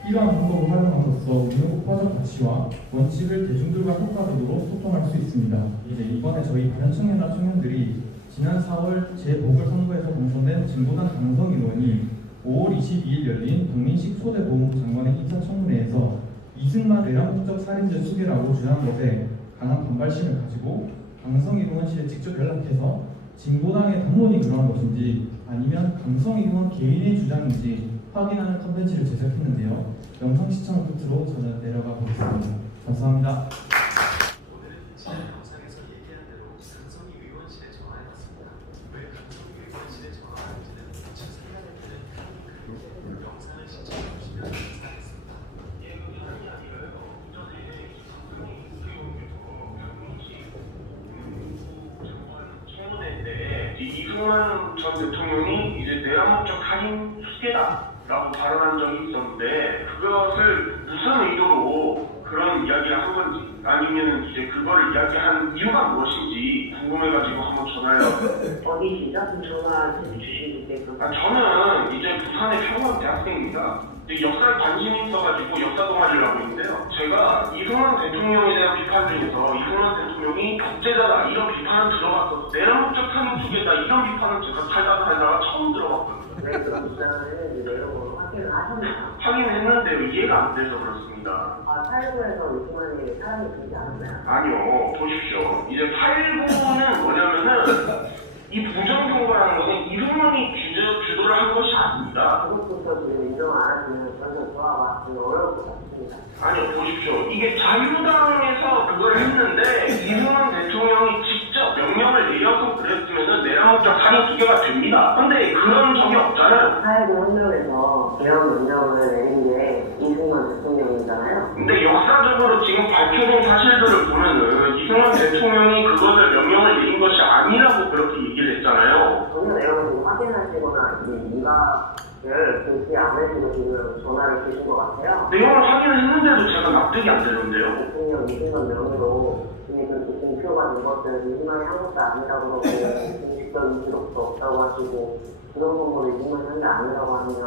이러한 방법을 활용함으로써 우리는 우파적 가치와 원칙을 대중들과 효과적으로 소통할 수 있습니다. 이제 이번에 저희 바른청년단 청년들이 지난 4월 제5보궐선거에서 당선된 진보당 강성희 의원이 5월 22일 열린 박민식 초대보훈부 장관의 인사청문회에서 이승만 내란국적 살인죄 수괴라고 주장한 것에 강한 반발심을 가지고 강성희 의원실에 직접 연락해서 진보당의 당론이 그러한 것인지 아니면 강성희 의원 개인의 주장인지 확인하는 컨텐츠를 제작했는데요. 영상 시청을 끝으로 저는 내려가 보겠습니다. 감사합니다. 오늘은 지난 영상에서 얘기한 대로 강성희 의원실에 전화해봤습니다. 왜 강성희 의원실에 전화하는지는 자세하게 되는 그리고 영상을 시청해주시면 감사하겠습니다. 이승만 전 대통령이 이제 내란목적 살인 수괴다라고 발언한 적이 있었는데 그것을 무슨 의도로 그런 이야기를 한 건지 아니면 이제 그거를 이야기한 이유가 무엇인지 궁금해가지고 한번 전화를 어디시죠? 전화 주신 때 저는 이제 부산의 평원 대학생입니다. 역사에 관심이 있어가지고 역사 동아리를 하고 있는데요. 제가 이승만 대통령에 대한 비판 중에서 이승만 대통령이 독재자다 이런 비판은 들어봤었고 내란목적 살인 수괴다 이런 비판은 제가 살다가 처음 들어봤거든요. 네, 그럼 부산을 내용으로 확인을 하셨나요? 확인했는데요. 이해가 안 돼서 그렇습니다. 아, 8.19에서 이승만이 사람이 죽지 않았나요? 아니요. 보십시오. 이제 8.19는 뭐냐면은 이 부정선거라는 것은 이승만이 주도를 한 것이 아닙니다. 그것부터 지금 인정 안 하시면 저는 저와 맞기 어려울 것 같습니다. 아니요, 보십시오. 이게 자유당에서 그걸 했는데 이승만 대통령이 직접 명령을 내려서 그랬으면 내란목적 살인 수괴가 됩니다. 근데 그런 적이 없잖아요. 8.19 헌정에서 개헌 명령을 내린 게 이승만 대통령이잖아요. 근데 역사적으로 지금 밝혀진 사실들을 보면은 이승만 대통령이 그것을 명령을 내린 것이 아니라고 그렇게 얘기를 했잖아요. 전혀 내용을 지금 확인하시거나 이가를 보지 않으시고 지금 전화를 주신 것 같아요. 내용을 확인했는데도 제가 납득이 안 되는데요. 대통령 이승만 명의로 이미 그 공표가 된 것들은 이승만이 한 것도 아니라고 그러고 공식적인 기록도 없다고 하시고 그런 건물을 이승만이 한 게 아니라고 하면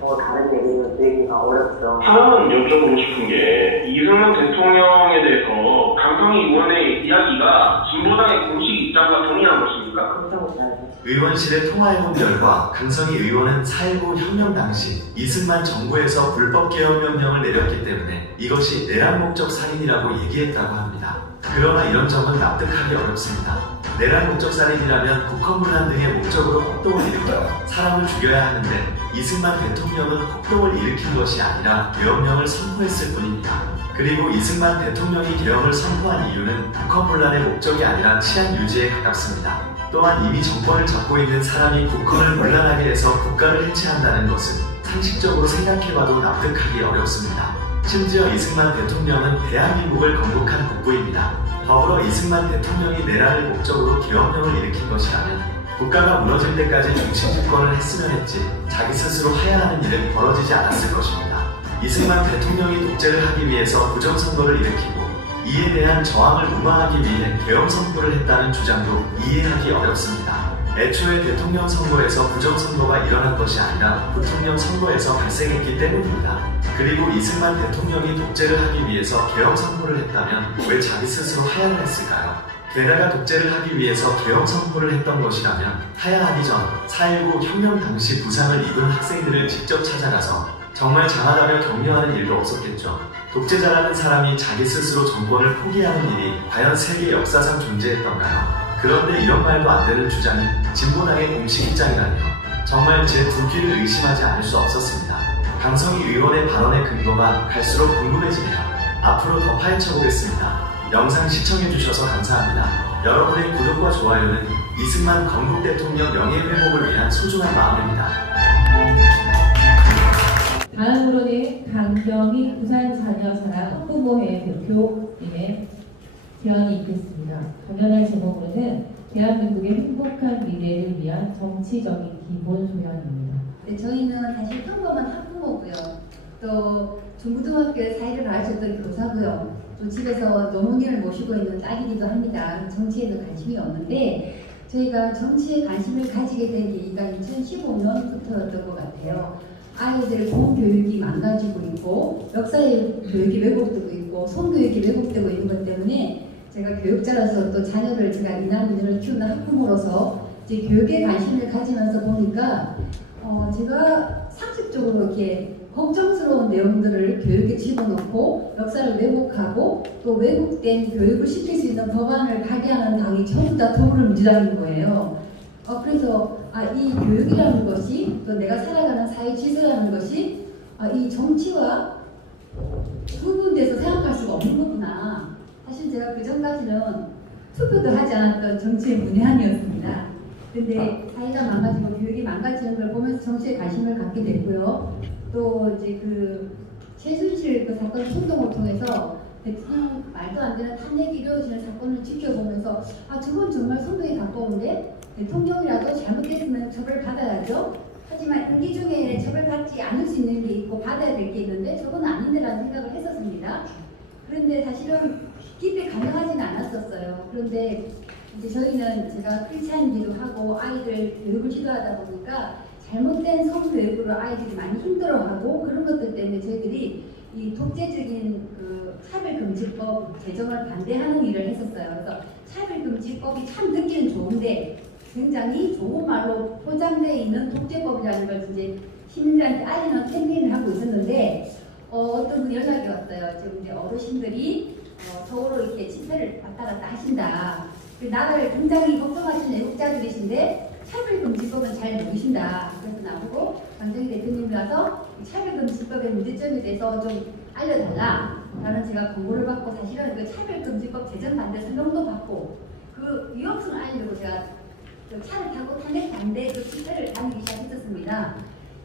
뭐 다른 얘기는 드리기가 어렵죠. 하나만 여쭤보고 싶은 게 이승만 대통령에 대해서 강성희 의원의 이야기가 진보당의 공식 입장과 동의한 것입니까? 그렇다고 봐야죠. 의원실에 통화해본 결과 강성희 의원은 4.19 혁명 당시 이승만 정부에서 불법 개헌 명령을 내렸기 때문에 이것이 내란 목적 살인이라고 얘기했다고 합니다. 그러나 이런 점은 납득하기 어렵습니다. 내란 목적 살인이라면 국헌문란 등의 목적으로 폭동을 일으켜 사람을 죽여야 하는데 이승만 대통령은 폭동을 일으킨 것이 아니라 계엄령을 선포했을 뿐입니다. 그리고 이승만 대통령이 계엄을 선포한 이유는 국헌문란의 목적이 아니라 치안 유지에 가깝습니다. 또한 이미 정권을 잡고 있는 사람이 국헌을 문란하게 해서 국가를 해체한다는 것은 상식적으로 생각해봐도 납득하기 어렵습니다. 심지어 이승만 대통령은 대한민국을 건국한 국부입니다. 더불어 이승만 대통령이 내란을 목적으로 계엄령을 일으킨 것이라면 국가가 무너질 때까지 중심집권을 했으면 했지 자기 스스로 하야하는 일은 벌어지지 않았을 것입니다. 이승만 대통령이 독재를 하기 위해서 부정선거를 일으키고 이에 대한 저항을 무마하기 위해 계엄 선포를 했다는 주장도 이해하기 어렵습니다. 애초에 대통령 선거에서 부정선거가 일어난 것이 아니라 부통령 선거에서 발생했기 때문입니다. 그리고 이승만 대통령이 독재를 하기 위해서 계엄 선포를 했다면 왜 자기 스스로 하야를 했을까요? 게다가 독재를 하기 위해서 계엄 선포를 했던 것이라면 하야하기 전 4.19 혁명 당시 부상을 입은 학생들을 직접 찾아가서 정말 장하다며 격려하는 일도 없었겠죠. 독재자라는 사람이 자기 스스로 정권을 포기하는 일이 과연 세계 역사상 존재했던가요? 그런데 이런 말도 안 되는 주장이 진보당의 공식 입장이라니요. 정말 제 두 귀를 의심하지 않을 수 없었습니다. 강성희 의원의 발언의 근거가 갈수록 궁금해지네요. 앞으로 더 파헤쳐보겠습니다. 영상 시청해주셔서 감사합니다. 여러분의 구독과 좋아요는 이승만 건국 대통령 명예회복을 위한 소중한 마음입니다. 다음으로는 강경희 부산자녀사랑 학부모회 대표님의 개헌이 있겠습니다. 강연할 제목으로는 대한민국의 행복한 미래를 위한 정치적인 기본 소양입니다. 네, 저희는 사실 평범한 학부모고요. 또 중고등학교에 사회를 가르쳤던 교사고요. 또 집에서 노모님을 모시고 있는 딸이기도 합니다. 정치에도 관심이 없는데 저희가 정치에 관심을 가지게 된 계기가 2015년부터였던 것 같아요. 아이들 공교육이 망가지고 있고 역사의 교육이 왜곡되고 있고 성교육이 왜곡되고 있는 것 때문에 제가 교육자로서 또 자녀를 제가 이남이들을 키우는 학부모로서 이제 교육에 관심을 가지면서 보니까 제가 상식적으로 이렇게 걱정스러운 내용들을 교육에 집어넣고 역사를 왜곡하고 또 왜곡된 교육을 시킬 수 있는 법안을 발의하는 당이 전부 다 더불어민주당인 거예요. 그래서 이 교육이라는 것이 또 내가 살아가는 사회 질서라는 것이 이 정치와 구분돼서 생각할 수가 없는 거구나. 사실 제가 그 전까지는 투표도 하지 않았던 정치의 문외한이었습니다. 근데 사회가 망가지고 교육이 망가지는 걸 보면서 정치에 관심을 갖게 됐고요. 또 이제 그 최순실 그 사건 충동을 통해서 대통령 말도 안 되는 탄핵이 이루어지는 사건을 지켜보면서 저건 정말 선동에 가까운데 대통령이라도 잘못됐으면 처벌받아야죠. 하지만 임기 중에 처벌받지 않을 수 있는 게 있고 받아야 될 게 있는데 저건 아닌데라는 생각을 했었습니다. 그런데 사실은 깊이 감명하지는 않았었어요. 그런데 이제 저희는 제가 크리스찬이기도 하고 아이들 교육을 지도하다 보니까 잘못된 성교육으로 아이들이 많이 힘들어하고 그런 것들 때문에 저희들이 이 독재적인 그 차별금지법 제정을 반대하는 일을 했었어요. 그래서 차별금지법이 참 듣기는 좋은데 굉장히 좋은 말로 포장되어 있는 독재법이라는 걸 이제 시민들한테 알리는 캠페인을 하고 있었는데 어떤 분이 연락이 왔어요. 지금 이제 어르신들이 서울로 이렇게 집회를 왔다 갔다 하신다. 나라를 굉장히 걱정하시는 애국자들이신데 차별금지법은 잘 모르신다. 그래서 나보고 강정희 대표님이 와서 차별금지법의 문제점에 대해서 좀 알려달라. 라는 제가 공고를 받고 사실은 그 차별금지법 제정 반대 설명도 받고 그 위험성을 알리려고 제가 그 차를 타고 탄핵 반대 그 집회를 다니기 시작했었습니다.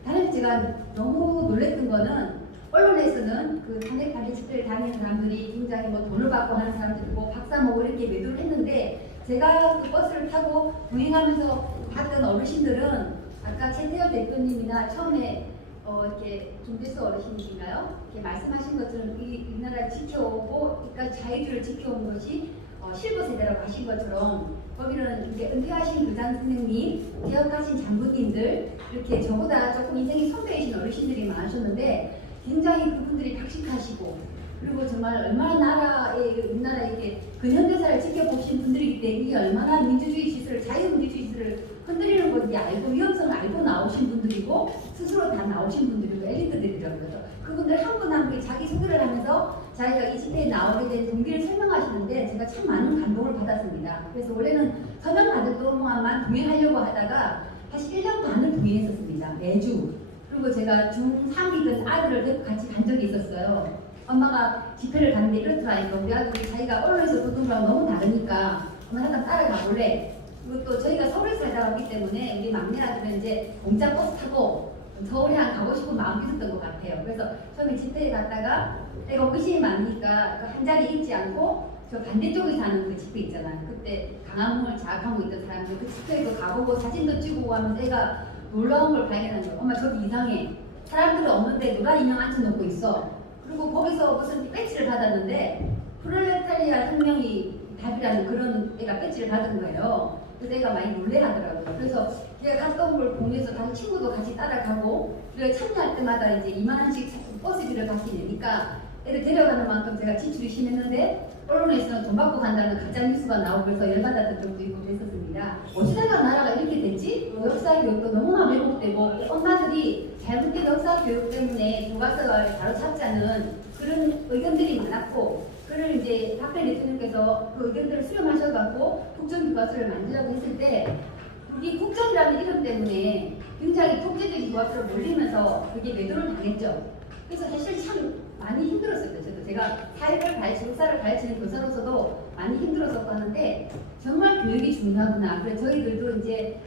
다른 제가 너무 놀랬던 거는 언론에서는 그 탄핵 반대 집회를 다니는 사람들이 굉장히 뭐 돈을 받고 하는 사람들이고 박사 먹고 이렇게 매도를 했는데 제가 그 버스를 타고 운행하면서 봤던 어르신들은 아까 최태열 대표님이나 처음에 이렇게 김대수 어르신이신가요? 이렇게 말씀하신 것처럼 이 나라를 지켜오고 그러니까 자유주의를 지켜온 것이 실버 세대라고 하신 것처럼 거기는 이제 은퇴하신 교장 선생님, 개혁하신 장군님들 이렇게 저보다 조금 인생이 선배이신 어르신들이 많으셨는데 굉장히 그분들이 박식하시고 그리고 정말 얼마나 우리나라의 이렇게 근현대사를 지켜보신 분들이기 때문에 이게 얼마나 민주주의 시설을 자유민주주의 시설을 흔들리는 건지 알고 위험성을 알고 나오신 분들이고 스스로 다 나오신 분들이고 엘리트들이라고요. 그분들 한 분 한 분이 자기 소개를 하면서 자기가 이 집회에 나오게 된 동기를 설명하시는데 제가 참 많은 감동을 받았습니다. 그래서 원래는 서명 받을 동안만 동행하려고 하다가 사실 1년 반을 동행했었습니다. 매주. 그리고 제가 중3이던 아들을 데리고 같이 간 적이 있었어요. 엄마가 집회를 갔는데 이렇더라. 이거 우리 아들이 자기가 언론에서 보던 거랑 너무 다르니까 엄마 잠깐 따라가 볼래. 그리고 또 저희가 서울에 살다 왔기 때문에 우리 막내 아들은 이제 공짜 버스 타고 서울에 가고 싶은 마음이 있었던 것 같아요. 그래서 처음에 집회에 갔다가 애가 호기심이 많으니까 그 한 자리 있지 않고 저 반대쪽에 사는 그 집회 있잖아요. 그때 강화문을 장악하고 있던 사람들 그 집회에도 가보고 사진도 찍고 하면서 애가 놀라운 걸 발견한 거예요. 엄마 저기 이상해. 사람들이 없는데 누가 인형 앉혀놓고 있어. 그리고 거기서 무슨 배지를 받았는데 프롤레타리아 혁명이 답이라는 그런 애가 배지를 받은 거예요. 그래서 애가 많이 놀래하더라고요. 그래서 제가 갔던 걸 공유해서 다른 친구도 같이 따라가고 우리가 참여할 때마다 이제 2만 원씩 버스비를 같이 내니까 애를 데려가는 만큼 제가 지출이 심했는데 언론에서는 돈 받고 간다는 가짜 뉴스가 나오고 그래서 열받았던 적도 있고 그랬었습니다. 어찌다가 나라가 이렇게 됐지? 역사 교육도 너무나 왜곡되고 엄마들이 잘못된 역사 교육 때문에 교과서를 바로 잡자는 그런 의견들이 많았고 그를 이제 박근혜 대통령께서 그 의견들을 수렴하셔갖고 국정교과서를 만들려고 했을 때 이 국정이라는 이름 때문에 굉장히 독재적인 교과서를 몰리면서 그게 매도를 당했죠. 그래서 사실 참 많이 힘들었어요. 제가 사회를 교사를 가르치는 교사로서도 많이 힘들었었고 하는데 정말 교육이 중요하구나. 그래서 저희들도 이제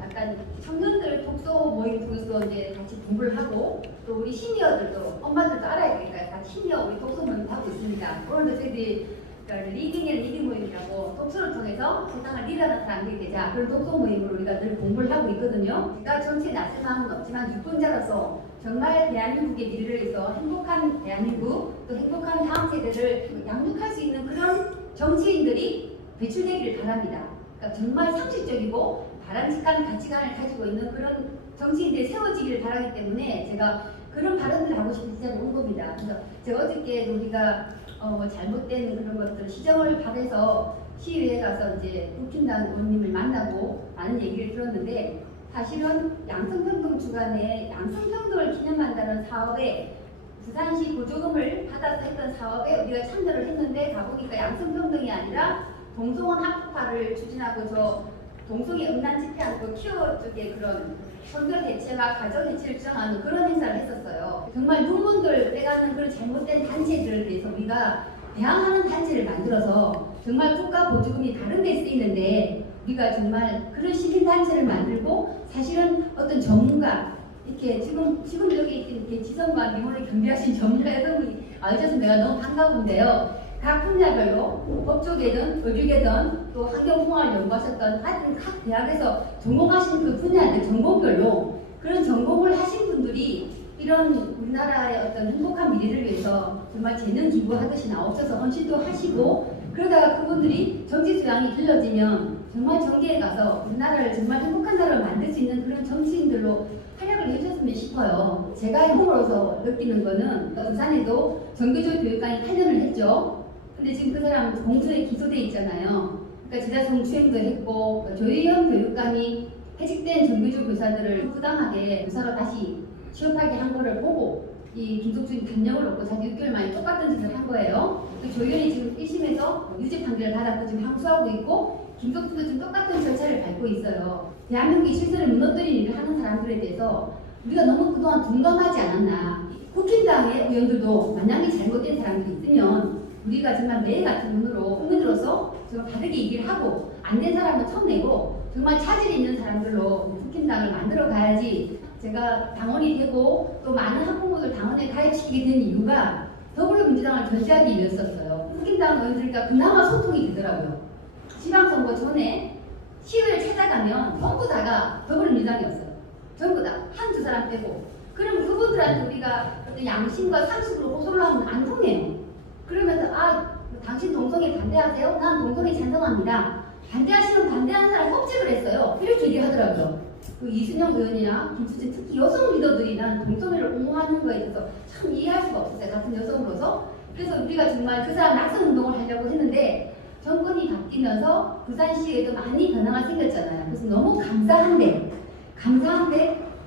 약간 청년들 독서 모임 통해서 이제 같이 공부를 하고 또 우리 시니어들도 엄마들도 알아야 되니까 같이 시니어 우리 독서 모임 하고 있습니다. 오늘도 저희들이 리딩 앤 리딩 모임이라고 독서를 통해서 세상을 리드하는 사람들이 되자 그런 독서 모임으로 우리가 늘 공부를 하고 있거든요. 제가 정치에 낯선 마음은 없지만 유권자로서 정말 대한민국의 미래를 위해서 행복한 대한민국 또 행복한 다음 세대를 양육할 수 있는 그런 정치인들이 배출되기를 바랍니다. 그러니까 정말 상식적이고 바람직한 가치관을 가지고 있는 그런 정치인들이 세워지기를 바라기 때문에 제가 그런 발언을 하고 싶은 시절이 온 겁니다. 그래서 제가 어저께 우리가 잘못된 그런 것들 시정을 받아서 시의회에 가서 이제 국힘당 의원님을 만나고 많은 얘기를 들었는데 사실은 양성평등 주간에 양성평등을 기념한다는 사업에 부산시 보조금을 받아서 했던 사업에 우리가 참여를 했는데 가보니까 양성평등이 아니라 동성원 합법화를 추진하고 저 동성애 음란 집회하는 그 키워 쪽에 그런 성별 대체와 가정 대체를 주장하는 그런 행사를 했었어요. 정말 눈먼들 빼가는 그런 잘못된 단체들에 대해서 우리가 대항하는 단체를 만들어서 정말 국가 보조금이 다른 데 쓰이는데 우리가 정말 그런 시민단체를 만들고 사실은 어떤 전문가 이렇게 지금 여기 이렇게 지성과 미모를 겸비하신 전문가 여러분이 알려줘서 내가 너무 반가운데요. 각 분야별로 법조계든 의료계든 또 환경공학을 연구하셨던 하여튼 각 대학에서 전공하신 그 분야들 전공별로 그런 전공을 하신 분들이 이런 우리나라의 어떤 행복한 미래를 위해서 정말 재능 기부하듯이 나오셔서 헌신도 하시고 그러다가 그분들이 정치 수양이 길러지면 정말 정계에 가서 우리나라를 정말 행복한 나라로 만들 수 있는 그런 정치인들로 활약을 해줬으면 싶어요. 제가 행복으로서 느끼는 거는 부산에도 정규조 교육관이 8년을 했죠. 근데 지금 그 사람 공소에 기소돼 있잖아요. 그러니까 지자 성추행도 했고 조혜연 교육감이 해직된 정규조 교사들을 부당하게 교사로 다시 취업하게 한 거를 보고 이 김석준이 감명을 얻고 자기 6개월 만에 똑같은 짓을 한 거예요. 조혜연이 지금 1심에서 유죄 판결을 받았고 지금 항소하고 있고 김석준도 지금 똑같은 절차를 밟고 있어요. 대한민국이 실세를 무너뜨리는 일을 하는 사람들에 대해서 우리가 너무 그동안 둔감하지 않았나. 국힘당의 의원들도 만약에 잘못된 사람들이 있으면 우리가 정말 매일 같은 눈으로 국민으로서 정말 바르게 얘기를 하고 안 된 사람은 쳐내고 정말 차질 있는 사람들로 국힘당을 만들어 가야지. 제가 당원이 되고 또 많은 학부모들 당원에 가입시키게 된 이유가 더불어민주당을 견제하기 위해서였어요. 국힘당 의원들과 그나마 소통이 되더라고요. 지방선거 전에 시의회를 찾아가면 전부 다가 더불어민주당이었어요. 전부 다 한두 사람 빼고. 그럼 그분들한테 우리가 어떤 양심과 상식으로 호소를 하면 안 통해요. 그러면서 당신 동성애 반대하세요? 난 동성애 찬성합니다. 반대하시면 반대하는 사람 껍질을 했어요. 이렇게 얘기하더라고요. 그 이순영 의원이나 김수진 특히 여성 리더들이 난 동성애를 옹호하는 거에 대해서 참 이해할 수가 없었어요. 같은 여성으로서. 그래서 우리가 정말 그 사람 낙선 운동을 하려고 했는데 정권이 바뀌면서 부산시에도 많이 변화가 생겼잖아요. 그래서 너무 감사한데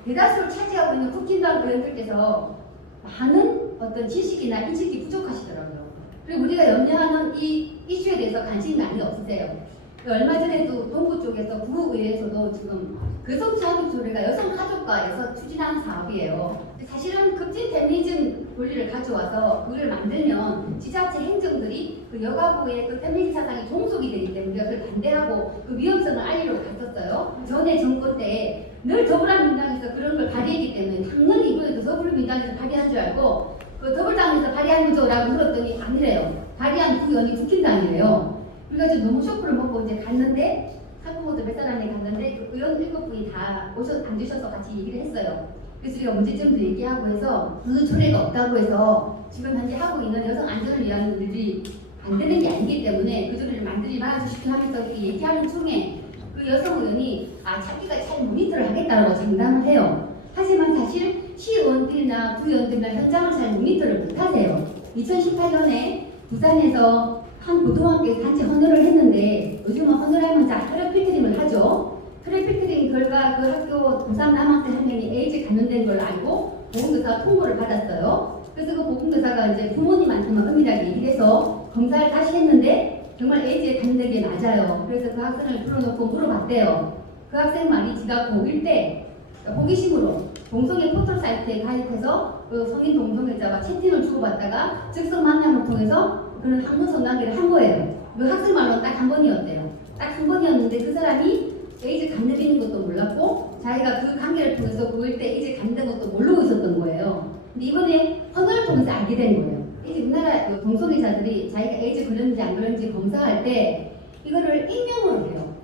대다수를 차지하고 있는 국힘당 의원들께서 많은 어떤 지식이나 인식이 부족하시더라고요. 그리고 우리가 염려하는 이 이슈에 대해서 관심이 많이 없으세요. 얼마 전에도 동구 쪽에서 구의회에서도 지금 성차학교조례가 여성가족과에서 추진하는 사업이에요. 사실은 급진 페미니즘 논리를 가져와서 그걸 만들면 지자체 행정들이 그 여가부의 그 페미니즘 사상에 종속이 되기 때문에 우리가 그걸 반대하고 그 위험성을 알리러 갔었어요. 전에 정권 때 늘 더불어민주당에서 그런 걸 발의했기 때문에 당연히 이번에도 더불어민주당에서 발의한 줄 알고 그 더불어당에서 발의한 거죠라고 물었더니 아니래요. 발의한 국회의원이 국힘당이래요. 우리가 지금 너무 쇼크를 먹고 이제 갔는데 학부모들 몇 사람이 갔는데 그 의원 7분이 다 앉으셔서 같이 얘기를 했어요. 그래서 우리가 문제점도 얘기하고 해서 그 조례가 없다고 해서 지금 현재 하고 있는 여성 안전을 위한 일들이 안 되는 게 아니기 때문에 그 조례를 만들지 말아주시기 하면서 이렇게 얘기하는 중에 그 여성 의원이 자기가 잘 모니터를 하겠다고 장담을 해요. 하지만 사실 시의원들이나 구의원들이나 현장을 잘 모니터를 못하세요. 2018년에 부산에서 한 고등학교에 단체 헌혈을 했는데 요즘은 헌혈하면 혈액 필터링을 하죠. 혈액 필터링 결과 그 학교 고3 남학생 한 명이 에이즈 감염된 걸 알고 보건교사가 통보를 받았어요. 그래서 그 보건교사가 이제 부모님한테만 은밀하게 얘기를 해서 검사를 다시 했는데 정말 에이즈에 감염된 게 맞아요. 그래서 그 학생을 불러놓고 물어봤대요. 그 학생 말이 지가 고1 때 호기심으로 동성애 포털 사이트에 가입해서 그 성인 동성애자와 채팅을 주고받다가 즉석 만남을 통해서 그런 학문 성관계를 한 거예요. 그 학생 말로 딱 한 번이었대요. 딱 한 번이었는데 그 사람이 에이즈 감염이 있는 것도 몰랐고 자기가 그 관계를 통해서 그1대 에이즈 감염된 것도 모르고 있었던 거예요. 근데 이번에 헌혈을 통해서 알게 된 거예요. 이제 우리나라 그 동성애자들이 자기가 에이즈 걸렸는지 안 걸렸는지 검사할 때 이거를 익명으로 해요.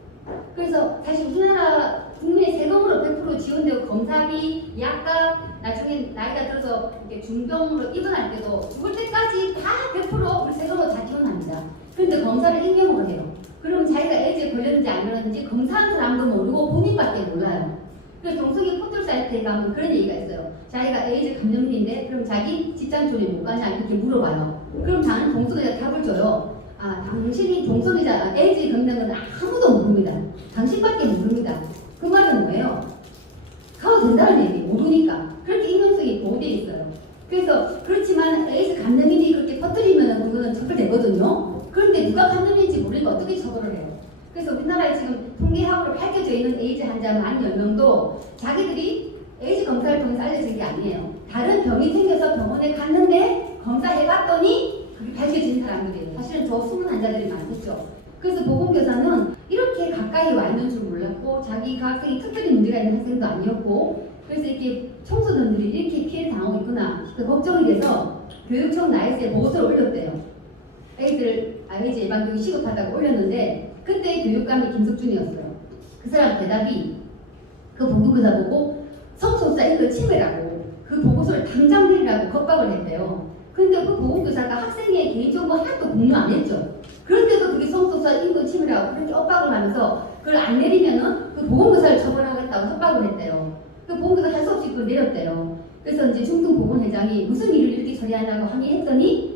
그래서 사실 우리나라 국민의 세금으로 100% 지원되고 검사비, 약값, 나중에 나이가 들어서 이렇게 중병으로 입원할 때도 죽을 때까지 다 100% 우리 세금으로 다 지원합니다. 그런데 검사를 익명으로 해요. 그럼 자기가 에이즈에 걸렸는지 안 걸렸는지 검사하는 사람도 모르고 본인밖에 몰라요. 그래서 동성애 포털 사이트에 가면 그런 얘기가 있어요. 자기가 에이즈 감염인데 그럼 자기 직장 조례 못 가냐 이렇게 물어봐요. 그럼 나는 동성애자 답을 줘요. 아, 당신이 동성애자 에이즈 걸린 건 아무도 모릅니다. 당신밖에 모릅니다. 그 말은 뭐예요? 가도 된다는 얘기 모르니까 그렇게 익명성이 보호되어 있어요. 그래서 그렇지만 에이즈 감염인이 그렇게 퍼뜨리면 그거는 처벌되거든요. 그런데 누가 감염인지 모르니까 어떻게 처벌을 해요? 그래서 우리나라에 지금 통계학으로 밝혀져 있는 에이즈 환자 10,000명도 자기들이 에이즈 검사를 통해서 알려진 게 아니에요. 다른 병이 생겨서 병원에 갔는데 검사해봤더니 그게 밝혀진 사람들이에요. 사실은 저 숨은 환자들이 많겠죠. 그래서 보건교사는 이렇게 가까이 와 있는 줄 몰랐고 자기가 학생이 특별히 문제가 있는 학생도 아니었고 그래서 이렇게 청소년들이 이렇게 피해를 당하고 있구나 걱정이 돼서 교육청 나이스에 보고서를 올렸대요. 에이즈 예방교육 시급하다고 올렸는데 그때 교육감이 김석준이었어요. 그 사람 대답이 그 보건교사 보고 성소수자 인권 침해라고 그 보고서를 당장 내리라고 겁박을 했대요. 근데 그 보건교사가 학생의 개인정보 하나도 공유 안 했죠. 그런데도 그게 성소수자 인권 침해라고 그렇게 엇박을 하면서 그걸 안 내리면은 그 보건교사를 처벌하겠다고 협박을 했대요. 그 보건교사 할 수 없이 그걸 내렸대요. 그래서 이제 중등보건회장이 무슨 일을 이렇게 처리하냐고 항의했더니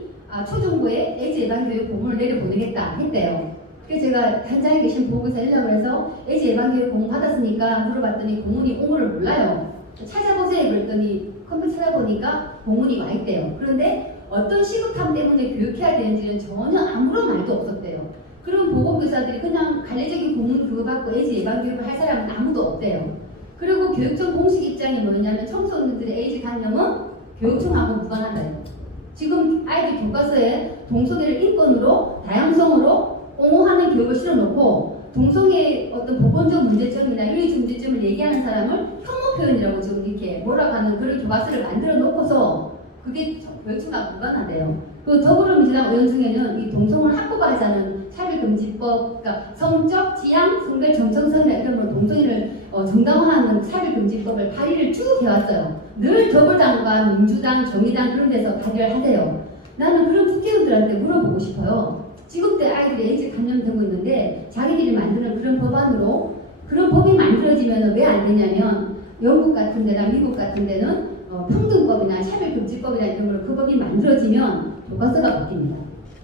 초중고에 에이즈 예방교육 공문을 내려보내겠다 했대요. 그래서 제가 현장에 계신 보건사 연락을 해서 에이즈 예방교육 공문 받았으니까 물어봤더니 공문이 온 거를 몰라요. 찾아보세요 그랬더니 컴퓨터 찾아보니까 공문이 와 있대요. 그런데 어떤 시급함 때문에 교육해야 되는지는 전혀 아무런 말도 없었대요. 그럼 보건교사들이 그냥 관례적인 공문 그거 받고 에이즈 예방교육을 할 사람은 아무도 없대요. 그리고 교육청 공식 입장이 뭐냐면 청소년들의 에이즈 감염은 교육청하고 무관하다요. 지금 아이들 교과서에 동성애를 인권으로 다양성으로 옹호하는 교육을 실어놓고 동성애 어떤 보건적 문제점이나 윤리적 문제점을 얘기하는 사람을 혐오 표현이라고 지금 이렇게 뭐라고 하는 그런 교과서를 만들어 놓고서 그게 교육청과 무관하대요. 그 더불어민주당 의원 중에는 이 동성을 합법화하자는 차별금지법, 그러니까 성적 지향, 성별 정체성이나 이런 걸 동성애를 정당화하는 차별금지법을 발의를 쭉 해왔어요. 늘 더불당과 민주당, 정의당 그런 데서 발의를 하세요. 나는 그런 국회의원들한테 물어보고 싶어요. 지금때 아이들이 에이즈 감염되고 있는데 자기들이 만드는 그런 법안으로 그런 법이 만들어지면 왜 안 되냐면 영국 같은 데나 미국 같은 데는 평등법이나 차별금지법이나 이런 걸 그 법이 만들어지면 교과서가 바뀝니다.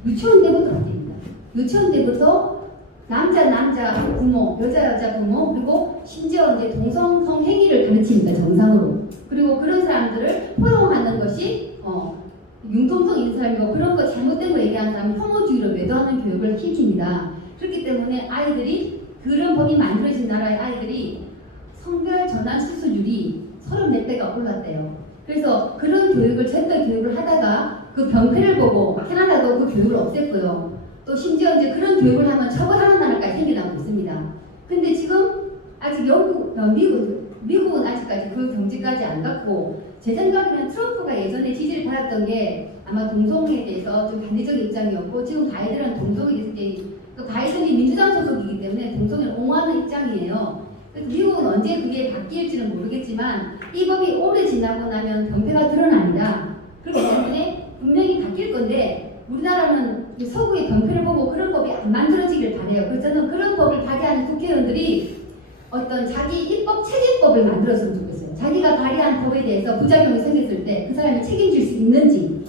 유치원 때부터 바뀝니다. 유치원 때부터 남자 부모, 여자 부모 그리고 심지어 이제 동성 성행위를 가르칩니다. 정상으로. 그리고 그런 사람들을 포용하는 것이 융통성 있는 사람이고 그런 거 잘못된 거 얘기하는 사람은 혐오주의로 매도하는 교육을 시킵니다. 그렇기 때문에 아이들이 그런 법이 만들어진 나라의 아이들이 성별 전환 수술률이 34배가 올랐대요. 그래서 그런 교육을 젠더 교육을 하다가 그 병폐를 보고 캐나다도 그 교육을 없앴고요. 또 심지어 이제 그런 교육을 하면 처벌하는 나라까지 생겨나고 있습니다. 근데 지금 아직 미국은 아직까지 그 경지까지 안 갔고 제 생각에는 트럼프가 예전에 지지를 받았던 게 아마 동성애에 대해서 좀 반대적인 입장이었고 지금 바이든은 동성애에 대해서 그 바이든이 민주당 소속이기 때문에 동성애를 옹호하는 입장이에요. 그래서 미국은 언제 그게 바뀔지는 모르겠지만 이 법이 오래 지나고 나면 병폐가 드러납니다. 그렇기 때문에 분명히 바뀔 건데 우리나라는 서구의 병폐를 보고 그런 법이 안 만들어지길 바래요. 그래서 저는 그런 법을 발의하는 국회의원들이 어떤 자기 입법 책임법을 만들었으면 좋겠어요. 자기가 발의한 법에 대해서 부작용이 생겼을 때 그 사람이 책임질 수 있는지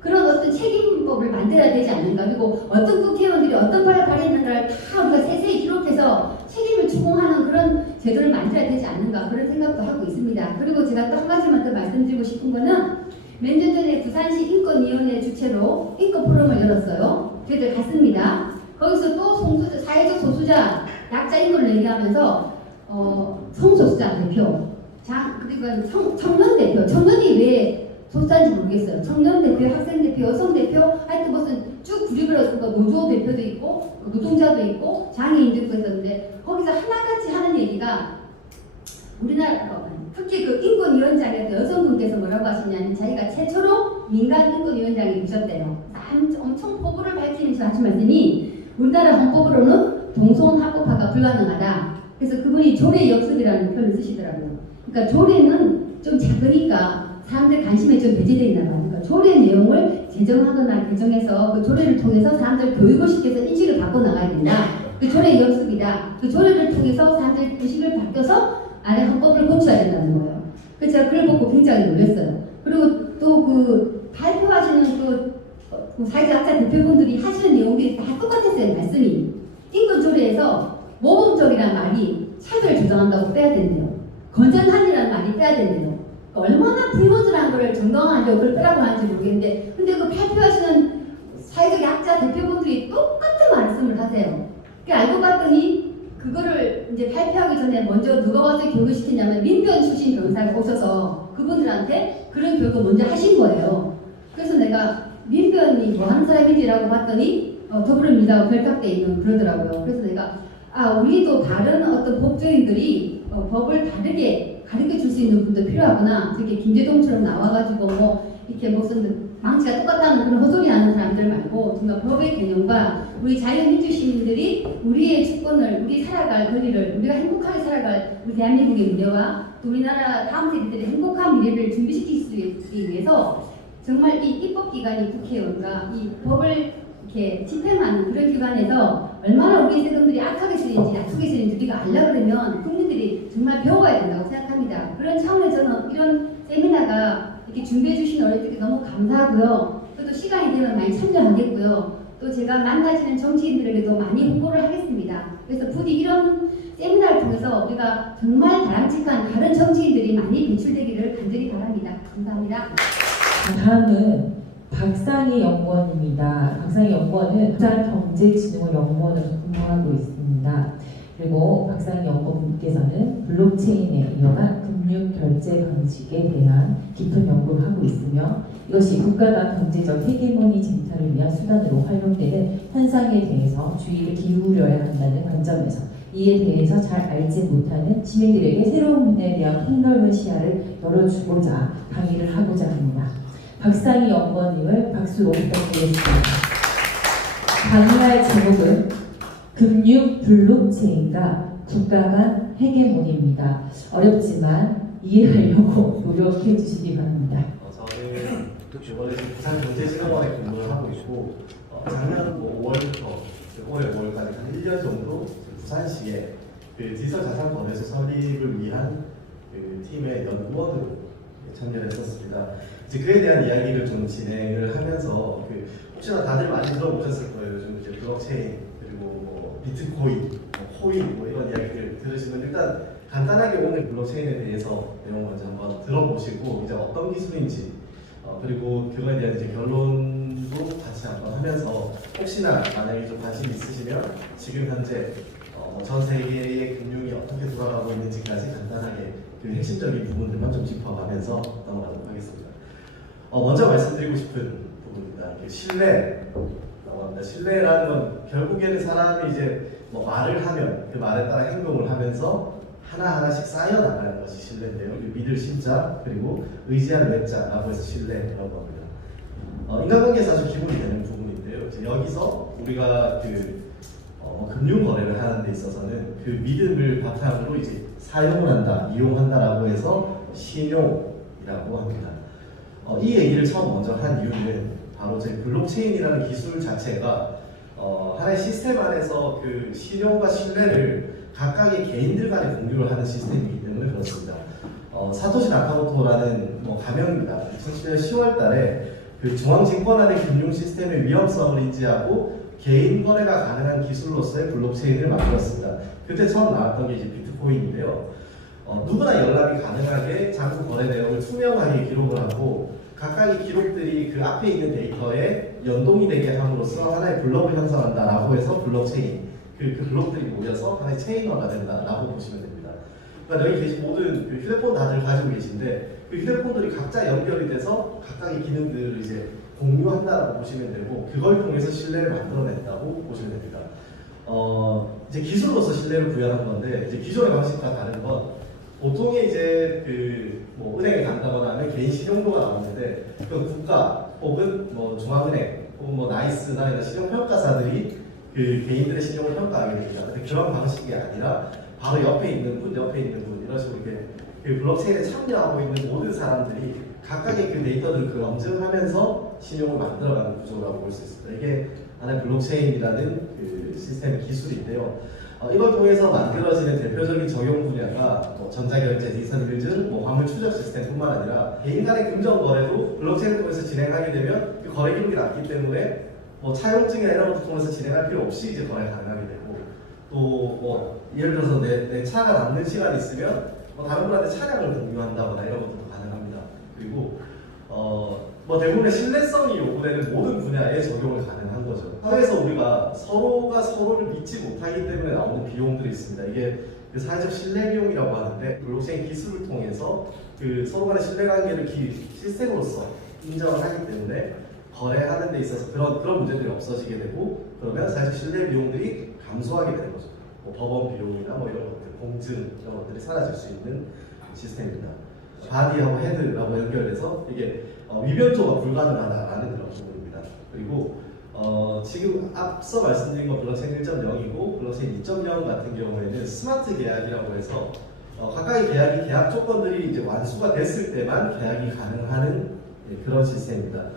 그런 어떤 책임법을 만들어야 되지 않는가. 그리고 어떤 국회의원들이 어떤 법을 발의했는가를 다 우리가 세세히 기록해서 책임을 추궁하는 그런 제도를 만들어야 되지 않는가 그런 생각도 하고 있습니다. 그리고 제가 또 한 가지만 더 말씀드리고 싶은 거는 몇 년 전에 부산시 인권위원회 주최로 인권 포럼을 열었어요. 저희들 갔습니다. 거기서 또 사회적 소수자, 약자 인권을 얘기하면서 성소수자 대표, 그리고 청년 대표, 청년이 왜 소수자인지 모르겠어요. 청년 대표, 학생 대표, 여성 대표, 하여튼 무슨 쭉 그룹을 해서 노조 대표도 있고 노동자도 있고 장애인도 있고 했었는데 거기서 하나같이 하는 얘기가 우리나라 특히 그 인권위원장에서 여성분께서 뭐라고 하시냐면 자기가 최초로 민간 인권위원장이 되셨대요. 엄청 포부를 밝히면서 하신 말씀이 우리나라 헌법으로는 동성합법화가 불가능하다. 그래서 그분이 조례 역습이라는 표현을 쓰시더라고요. 그러니까 조례는 좀 작으니까 사람들 관심에 좀 배제되어 있나 봐요. 그러니까 조례 내용을 제정하거나 개정해서 그 조례를 통해서 사람들 교육을 시켜서 인식을 바꿔 나가야 된다. 그 조례 역습이다. 그 조례를 통해서 사람들 인식을 바뀌어서 안에 헌법을 고쳐야 된다는 거예요. 그래서 제가 그걸 보고 굉장히 놀랐어요. 그리고 또 그 발표하시는 그 사회자학자 대표분들이 하시는 내용들이 다 똑같았어요. 말씀이 인권조례에서 모범적이라는 말이 차별 조정한다고 빼야 된대요. 건전한이라는 말이 빼야 된대요. 얼마나 불건전한 걸 정당화하려고 그걸 빼라고 하는지 모르겠는데 근데 그 발표하시는 사회적 학자 대표분들이 똑같은 말씀을 하세요. 알고 봤더니 그거를 이제 발표하기 전에 먼저 누가 와서 교육을 시키냐면 민변 출신 변호사가 오셔서 그분들한테 그런 교육을 먼저 하신 거예요. 그래서 내가 민변이 뭐 하는 사람인지라고 봤더니 더불어민주당하고 결탁돼 있는 그러더라고요. 그래서 내가 우리도 다른 어떤 법조인들이 법을 다르게 가르쳐 줄 수 있는 분도 필요하구나. 저렇게 김재동처럼 나와가지고 뭐 이렇게 무슨 망치가 똑같다는 그런 헛소리 하는 사람들 말고 정말 법의 개념과 우리 자유민주 시민들이 우리의 주권을 우리 살아갈 거리를 우리가 행복하게 살아갈 우리 대한민국의 미래와 또 우리나라 다음 세대들의 행복한 미래를 준비시킬 수 있기 위해서 정말 이 입법기관이 국회의원과 이 법을 이렇게 집행하는 그런 기관에서 얼마나 우리 세금들이 악하게 쓰는지 약하게 쓰는지 우리가 알려고 그러면 국민들이 정말 배워가야 된다고 생각합니다. 그런 차원에서 저는 이런 세미나가 이렇게 준비해 주신 어린이들께 너무 감사하고요. 또 시간이 되면 많이 참여하겠고요. 또 제가 만나시는 정치인들에게도 많이 홍보를 하겠습니다. 그래서 부디 이런 세미나를 통해서 우리가 정말 바람직한 다른 정치인들이 많이 배출되기를 간절히 바랍니다. 감사합니다. 다음은 박상희 연구원입니다. 박상희 연구원은 국가경제진흥원연구원으로 근무하고 있습니다. 그리고 박상희 연구원께서는 블록체인에 이어간 금융결제 방식에 대한 깊은 연구를 하고 있으며 이것이 국가 간 경제적 헤게모니 쟁탈을 위한 수단으로 활용되는 현상에 대해서 주의를 기울여야 한다는 관점에서 이에 대해서 잘 알지 못하는 시민들에게 새로운 분야에 대한 폭넓은 시야를 열어주고자 강의를 하고자 합니다. 박상희 연구원님을 박수로 부탁드리겠습니다. 강의할 제목은 금융 블록체인과 국가 간 헤게모니입니다. 어렵지만 이해하려고 노력해 주시기 바랍니다. 저는 이번에 부산경제진흥원에 근무를 하고 있고 작년 5월부터 올해 5월까지 한 1년 정도 부산시에 그 디지털 자산 거래소 설립을 위한 그 팀의 연구원으로 참여를 했었습니다. 이제 그에 대한 이야기를 좀 진행을 하면서 혹시나 다들 많이 들어보셨을 거예요. 요즘 이제 블록체인 그리고 뭐 비트코인, 코인 뭐 이런 이야기들 들으시면 일단 간단하게 오늘 블록체인에 대해서 내용 먼저 한번 들어보시고 이제 어떤 기술인지 그리고 그거에 대한 이제 결론도 같이 한번 하면서 혹시나 만약에 좀 관심 있으시면 지금 현재 전 세계의 금융이 어떻게 돌아가고 있는지까지 간단하게 그 핵심적인 부분들만 좀 짚어가면서 넘어가도록 하겠습니다. 먼저 말씀드리고 싶은 부분입니다. 신뢰라고 합니다. 신뢰라는 건 결국에는 사람이 이제 뭐 말을 하면 그 말에 따라 행동을 하면서 하나하나씩 쌓여나가는 것이 신뢰인데요. 믿을 신자 그리고 의지하는 외자라고 해서 신뢰라고 합니다. 인간관계에서 아주 기본이 되는 부분인데요. 이제 여기서 우리가 금융 거래를 하는 데 있어서는 그 믿음을 바탕으로 이제 사용을 한다, 이용한다라고 해서 신용이라고 합니다. 이 얘기를 처음 먼저 한 이유는 바로 저희 블록체인이라는 기술 자체가 하나의 시스템 안에서 그 신용과 신뢰를 각각의 개인들 간에 공유를 하는 시스템이기 때문에 그렇습니다. 사토시 나카모토라는 가명입니다. 2017년 10월 달에 그 중앙증권화된 금융 시스템의 위험성을 인지하고 개인 거래가 가능한 기술로서의 블록체인을 만들었습니다. 그때 처음 나왔던 게 이제 비트코인인데요. 누구나 연락이 가능하게 장부 거래 내역을 투명하게 기록을 하고 각각의 기록들이 그 앞에 있는 데이터에 연동이 되게 함으로써 하나의 블록을 형성한다라고 해서 블록체인 그 블록들이 모여서 하나의 체인화가 된다라고 보시면 됩니다. 그러니까 여기 계신 모든 그 휴대폰 다들 가지고 계신데 그 휴대폰들이 각자 연결이 돼서 각각의 기능들을 이제 공유한다라고 보시면 되고 그걸 통해서 신뢰를 만들어낸다고 보시면 됩니다. 이제 기술로서 신뢰를 부여하는 건데 이제 기존의 방식과 다른 건 보통의 이제 뭐 은행에 간다거나 하면 개인 신용도가 나오는데 그 국가 혹은 뭐 중앙은행 혹은 뭐 나이스나 이런 신용평가사들이 그 개인들의 신용을 평가하게 됩니다. 근데 그런 방식이 아니라 바로 옆에 있는 분 이런 식으로 이렇게 그 블록체인에 참여하고 있는 모든 사람들이 각각의 그 데이터들을 그 검증하면서 신용을 만들어가는 구조라고 볼 수 있습니다. 이게 하나의 블록체인이라는 그 시스템 기술인데요. 이걸 통해서 만들어지는 대표적인 적용 분야가 뭐 전자결제, 디지털 빌증, 뭐 화물 추적 시스템뿐만 아니라 개인 간의 금전 거래도 블록체인을 통해서 진행하게 되면 그 거래 기록이 남기 때문에 뭐 차용증이나 이런 것을 통해서 진행할 필요 없이 이제 거래 가능하게 되고 또 뭐 예를 들어서 내 차가 남는 시간이 있으면 뭐 다른 분한테 차량을 공유한다거나 이런 것도 가능합니다. 그리고 뭐 대부분의 신뢰성이 요구되는 모든 분야에 적용을 가능한 거죠. 사회에서 우리가 서로가 서로를 믿지 못하기 때문에 나오는 비용들이 있습니다. 이게 그 사회적 신뢰 비용이라고 하는데 블록체인 기술을 통해서 그 서로 간의 신뢰관계를 시스템으로서 인정을 하기 때문에 거래하는 데 있어서 그런 문제들이 없어지게 되고 그러면 사회적 신뢰 비용들이 감소하게 되는 거죠. 뭐 법원 비용이나 뭐 이런 것들, 공증 이런 것들이 사라질 수 있는 시스템입니다. 바디하고 헤드라고 연결돼서 이게 위변조가 불가능하다라는 그런 부분입니다. 그리고 지금 앞서 말씀드린 건 블록체인 1.0이고 블록체인 2.0 같은 경우에는 스마트 계약이라고 해서 각각의 계약 조건들이 이제 완수가 됐을 때만 계약이 가능한 그런 시스템입니다.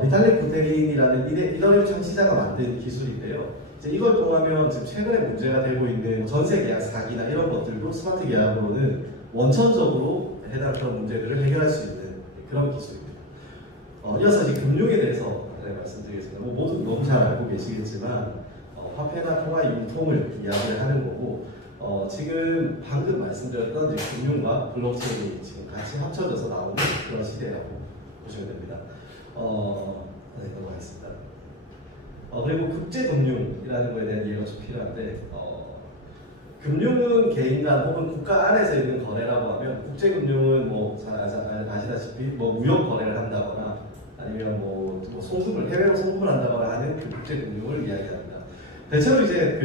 비탈릭 부테린이라는 이더리움 창시자가 만든 기술인데요. 이제 이걸 통하면 지금 최근에 문제가 되고 있는 전세 계약 사기나 이런 것들도 스마트 계약으로는 원천적으로 해당 그런 문제들을 해결할 수 있는 그런 기술입니다. 이어서 이제 금융에 대해서 말씀드리겠습니다. 뭐 모두 너무 잘 알고 계시겠지만 화폐나 통화의 융통을 이야기를 하는 거고 지금 방금 말씀드렸던 이제 금융과 블록체인이 지금 같이 합쳐져서 나오는 그런 시대라고 보시면 됩니다. 네, 넘어가겠습니다. 그리고 국제금융이라는 것에 대한 이해가 좀 필요한데 금융은 개인 간 혹은 국가 안에서 있는 거래라고 하면 국제금융은 뭐 잘 아시다시피 뭐 무역 거래를 한다거나 아니면 뭐 송금을 해외로 송금을 한다거나 하는 그 국제금융을 이야기합니다. 대체로 이제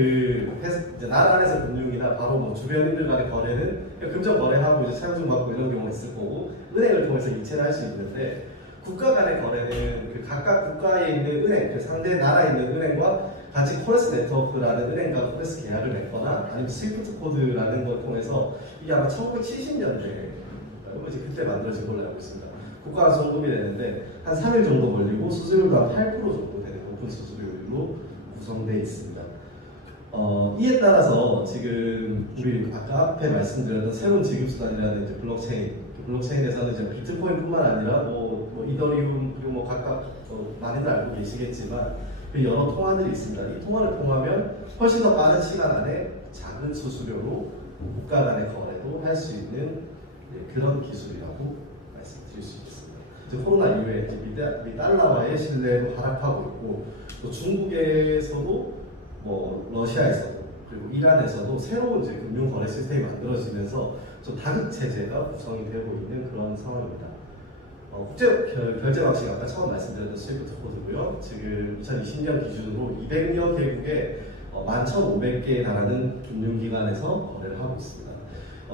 이제 나라 안에서 금융이나 바로 뭐 주변인들 간의 거래는 금전 거래하고 이제 차용증 받고 이런 경우가 있을 거고 은행을 통해서 이체를 할 수 있는데 국가 간의 거래는 그 각각 국가에 있는 은행, 그 상대 나라에 있는 은행과 같이 코레스 네트워크라는 은행과 코레스 계약을 맺거나 아니면 스위프트 코드라는 걸 통해서 이게 아마 1970년대 그때 만들어진 걸로 알고 있습니다. 국가 간 송금이 되는데 한 3일 정도 걸리고 수수료도 한 8% 정도 되는 높은 수수료로 구성되어 있습니다. 이에 따라서 지금 우리 아까 앞에 말씀드렸던 새로운 지급수단이라는 이제 블록체인에서는 이제 비트코인뿐만 아니라 뭐 이더리움 그리고 뭐 각각 많이들 알고 계시겠지만 그 여러 통화들이 있습니다. 이 통화를 통하면 훨씬 더 빠른 시간 안에 작은 수수료로 국가 간의 거래도 할 수 있는 그런 기술이라고 말씀드릴 수 있습니다. 이제 코로나 이후에 미 달러와의 신뢰도 하락하고 있고 또 중국에서도 뭐 러시아에서도 그리고 이란에서도 새로운 이제 금융 거래 시스템이 만들어지면서 좀 다급 체제가 구성이 되고 있는 그런 상황입니다. 국제 결제 방식 아까 처음 말씀드렸던 스위프트 코드고요. 지금 2020년 기준으로 200여 개국에 11,500개에 달하는 금융기관에서 거래를 하고 있습니다.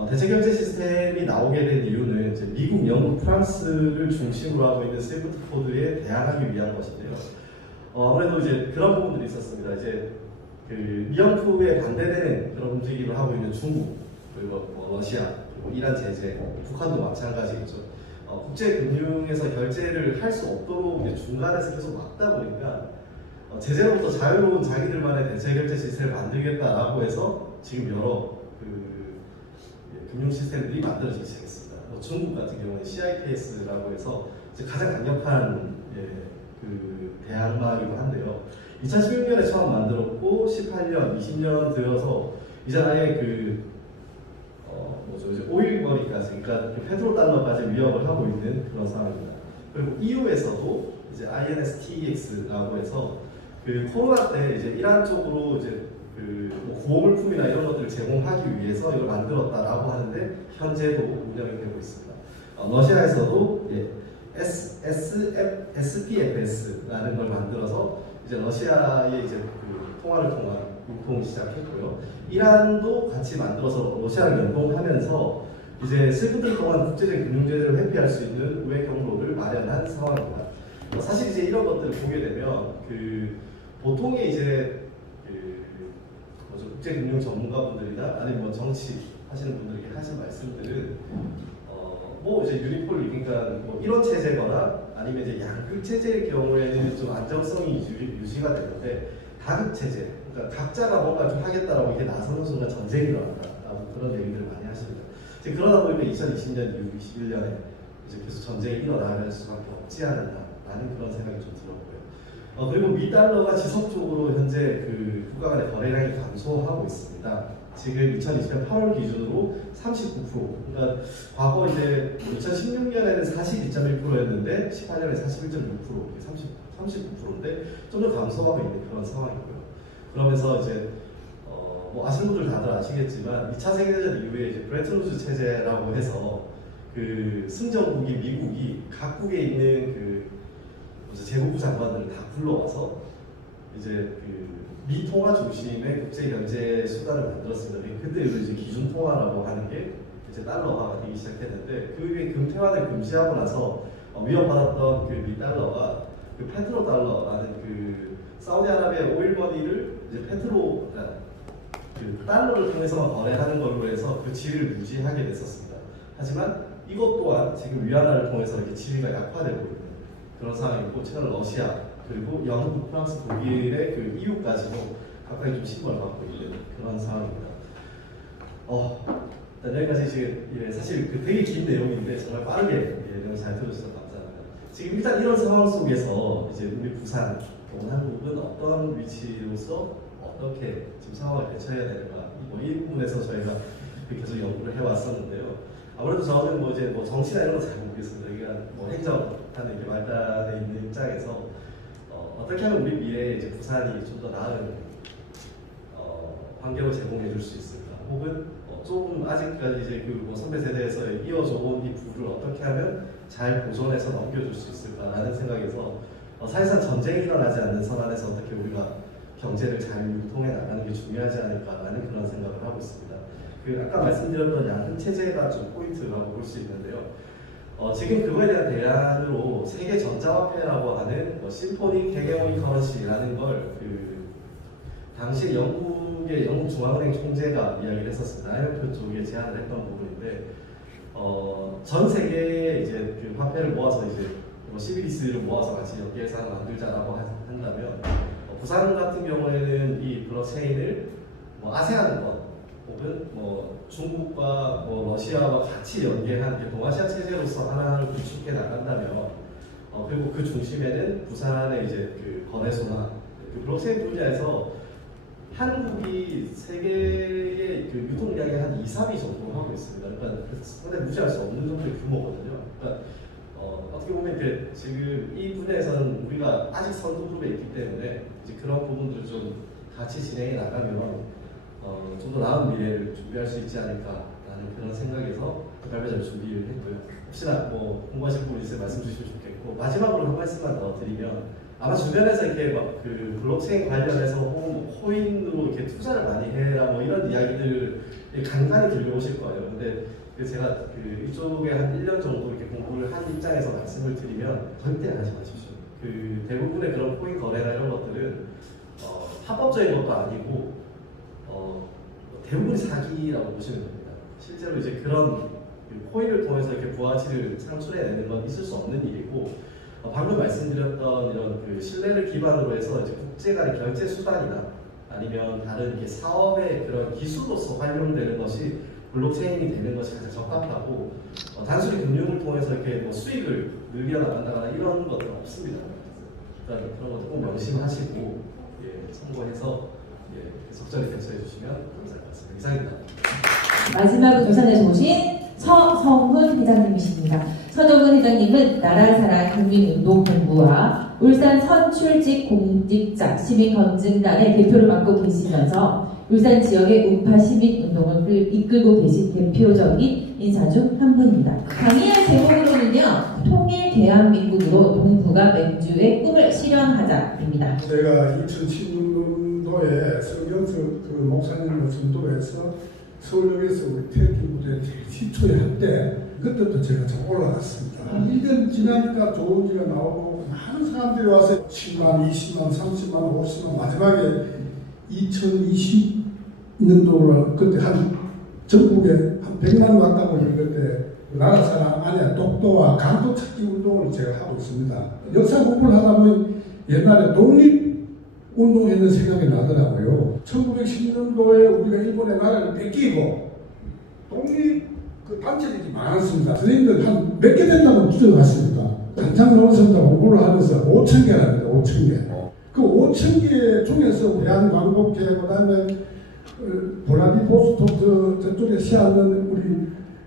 대체 결제 시스템이 나오게 된 이유는 이제 미국, 영국, 프랑스를 중심으로 하고 있는 스위프트 코드에 대항하기 위한 것인데요. 아무래도 이제 그런 부분들이 있었습니다. 이제 그 미연프에 반대되는 그런 움직임을 하고 있는 중국, 그리고 뭐 러시아, 그리고 이란 제재, 북한도 마찬가지겠죠. 국제금융에서 결제를 할 수 없도록 이제 중간에서 계속 막다 보니까 제재로부터 자유로운 자기들만의 대체 결제 시스템을 만들겠다라고 해서 지금 여러 금융 시스템들이 만들어지기 시작했습니다. 중국 같은 경우는 CIPS라고 해서 이제 가장 강력한 그 대항마이기도 한데요. 2016년에 처음 만들었고 18년, 20년 들어서 이제 아예 이제 오일머리까지, 그러니까 페트롤 달러까지 위협을 하고 있는 그런 상황입니다. 그리고 EU에서도 이제 INSTEX라고 해서 그 코로나 때 이제 이란 쪽으로 이제 뭐 구호물품이나 이런 것들을 제공하기 위해서 이걸 만들었다라고 하는데 현재도 운영이 되고 있습니다. 러시아에서도 SPFS라는 걸 만들어서 이제 러시아의 이제 그 통화를 통한 유통을 시작했고요. 이란도 같이 만들어서 러시아를 연동하면서 이제 슬프들 동안 국제적인 금융제재를 회피할 수 있는 우회 경로를 마련한 상황입니다. 사실 이제 이런 것들을 보게 되면 보통의 이제 국제금융 전문가분들이나 아니면 뭐 정치 하시는 분들에게 하신 말씀들은 뭐 이제 유니폴 그러니까 뭐 이런 체제거나 아니면 이제 양극 체제의 경우에는 좀 안정성이 유지가 되는데 다극 체제 그러니까 각자가 뭔가 좀 하겠다라고 이렇게 나서는 순간 전쟁이 일어난다라고 그런 얘기들을 많이 하십니다. 그러다 보니까 2020년, 2021년에 이제 계속 전쟁이 일어날 수밖에 없지 않았나라는 그런 생각이 좀 들었고요. 그리고 미 달러가 지속적으로 현재 그 국가 간의 거래량이 감소하고 있습니다. 지금 2020년 8월 기준으로 39%. 그러니까 과거 이제 2016년에는 42.1%였는데 18년에 41.6%, 39%인데 좀 더 감소하고 있는 그런 상황이고요. 그러면서 이제 뭐 아시는 분들 다들 아시겠지만 2차 세계대전 이후에 이제 브레튼 우드 체제라고 해서 그 승전국이 미국이 각국에 있는 그 재무부 장관들을 다 불러와서 이제 그 미통화 중심의 국제 경제 수단을 만들었습니다. 그때 이제 기준 통화라고 하는 게 이제 달러화가 되기 시작했는데 그 위에 금태환을 금지하고 나서 위협받았던 그 미 달러가 그 페트로 달러라는 그 사우디아라비아 오일 머니를 이제 그 달러를 통해서만 거래하는 걸로 해서 그 지위를 유지하게 됐었습니다. 하지만 이것 또한 지금 위안화를 통해서 이렇게 지위가 약화되고 있는 그런 상황이고 최근 러시아 그리고 영국, 프랑스, 독일의 그 EU까지도 가까이 좀 침범을 받고 있는 그런 상황입니다. 일단 여기까지 지금 사실 그 되게 긴 내용인데 정말 빠르게 내용 잘 들어주셔서 감사합니다. 지금 일단 이런 상황 속에서 이제 우리 부산, 한국은 어떤 위치로서 어떻게 지금 상황을 대처해야 되는가 이 부분에서 저희가 계속 연구를 해왔었는데요. 아무래도 저는 뭐 이제 뭐 정치나 이런 거 잘 모르겠습니다. 그러니까 뭐 행정하는 게 말단에 있는 입장에서 어떻게 하면 우리 미래에 이제 부산이 좀 더 나은 환경을 제공해줄 수 있을까? 혹은 조금 아직까지 이제 그 뭐 선배 세대에서 이어져 온 이 부를 어떻게 하면 잘 보존해서 넘겨줄 수 있을까라는 생각에서 사실상 전쟁이 일어나지 않는 선안에서 어떻게 우리가 경제를 잘 유통해 나가는 게 중요하지 않을까라는 그런 생각을 하고 있습니다. 그 아까 말씀드렸던 양극 체제가 좀 포인트라고 볼 수 있는데요. 지금 그거에 대한 대안으로 세계 전자화폐라고 하는 심포닉 헤게모니 커런시라는 걸 당시 영국의 영국 중앙은행 총재가 이야기를 했었습니다. IMF 쪽에 제안을 했던 부분인데 전 세계에 이제 그 화폐를 모아서 이제 CBDC를 모아서 같이 연계해서 만들자라고 한다면 부산 같은 경우에는 이 블록체인을 뭐 아세안권 혹은 뭐 중국과 뭐 러시아와 같이 연계한 동아시아 체제로서 하나를 구축해 나간다면 그리고 그 중심에는 부산의 이제 그 거래소나 그 블록체인 분야에서 한국이 세계의 그 유통량의 한 2, 3위 정도 하고 있습니다. 그러니까 상당히 무시할 수 없는 정도의 규모거든요. 그러니까 어떻게 보면 지금 이 분야에서는 우리가 아직 선두그룹에 있기 때문에 이제 그런 부분들을 좀 같이 진행해 나가면 좀 더 나은 미래를 준비할 수 있지 않을까라는 그런 생각에서 발표자를 준비를 했고요. 혹시나 뭐 궁금하신 부분 있으면 말씀 주시면 좋겠고 마지막으로 한 말씀만 더 드리면 아마 주변에서 이렇게 막 그 블록체인 관련해서 코인으로 이렇게 투자를 많이 해라 뭐 이런 이야기들 간간히 들려오실 거예요. 근데 제가 이쪽에 한 1년 정도 이렇게 공부를 한 입장에서 말씀을 드리면 절대 하지 마십시오. 대부분의 그런 코인 거래나 이런 것들은 합법적인 것도 아니고 대부분이 사기라고 보시면 됩니다. 실제로 이제 그런 코인을 통해서 이렇게 부가치를 창출해내는 건 있을 수 없는 일이고 방금 말씀드렸던 이런 신뢰를 기반으로 해서 이제 국제 간의 결제 수단이나 아니면 다른 이렇게 사업의 그런 기술로서 활용되는 것이 블록체인이 되는 것이 가장 적합하고 단순히 금융을 통해서 이렇게 뭐 수익을 늘려나간다거나 이런 것은 없습니다. 일단 그런 것도 꼭 명심하시고 참고해서 적절히 대처해 주시면 감사할 것 같습니다. 이상입니다. 마지막으로 부산에서 오신 서성훈 회장님이십니다. 서동근 회장님은 나라사랑 국민운동본부와 울산 선출직 공직자 시민검증단의 대표를 맡고 계시면서 울산 지역의 우파 시민운동을 이끌고 계신 대표적인 인사 중 한 분입니다. 강의할 제목으로는요, 통일 대한민국으로 동북아 맥주의 꿈을 실현하자입니다. 제가 2016년도에 성경석 그 목사님을 선도해서 서울역에서 우리 태극기 무대 시초에 할 때 그때부터 제가 좀 올라갔습니다. 1년 지나니까 좋은 지가 나오고 많은 사람들이 와서 10만, 20만, 30만, 50만 마지막에 2020년도로 그때 한 전국에 한 100만 왔다고 그때 나라사랑 안에 독도와 강도 찾기 운동을 제가 하고 있습니다. 역사 공부를 하다 보니 옛날에 독립 운동했는 생각이 나더라고요. 1910년도에 우리가 일본의 나라를 뺏기고 독립 그 단체들이 많았습니다. 선생님들 한 몇 개 된다고 추정하십니까? 단창 노선자 공부를 하면서 5,000개랍니다. 5,000개. 그 5,000개 중에서 대한광복회, 그 다음에 볼라디보스토크 저쪽에 시하는 우리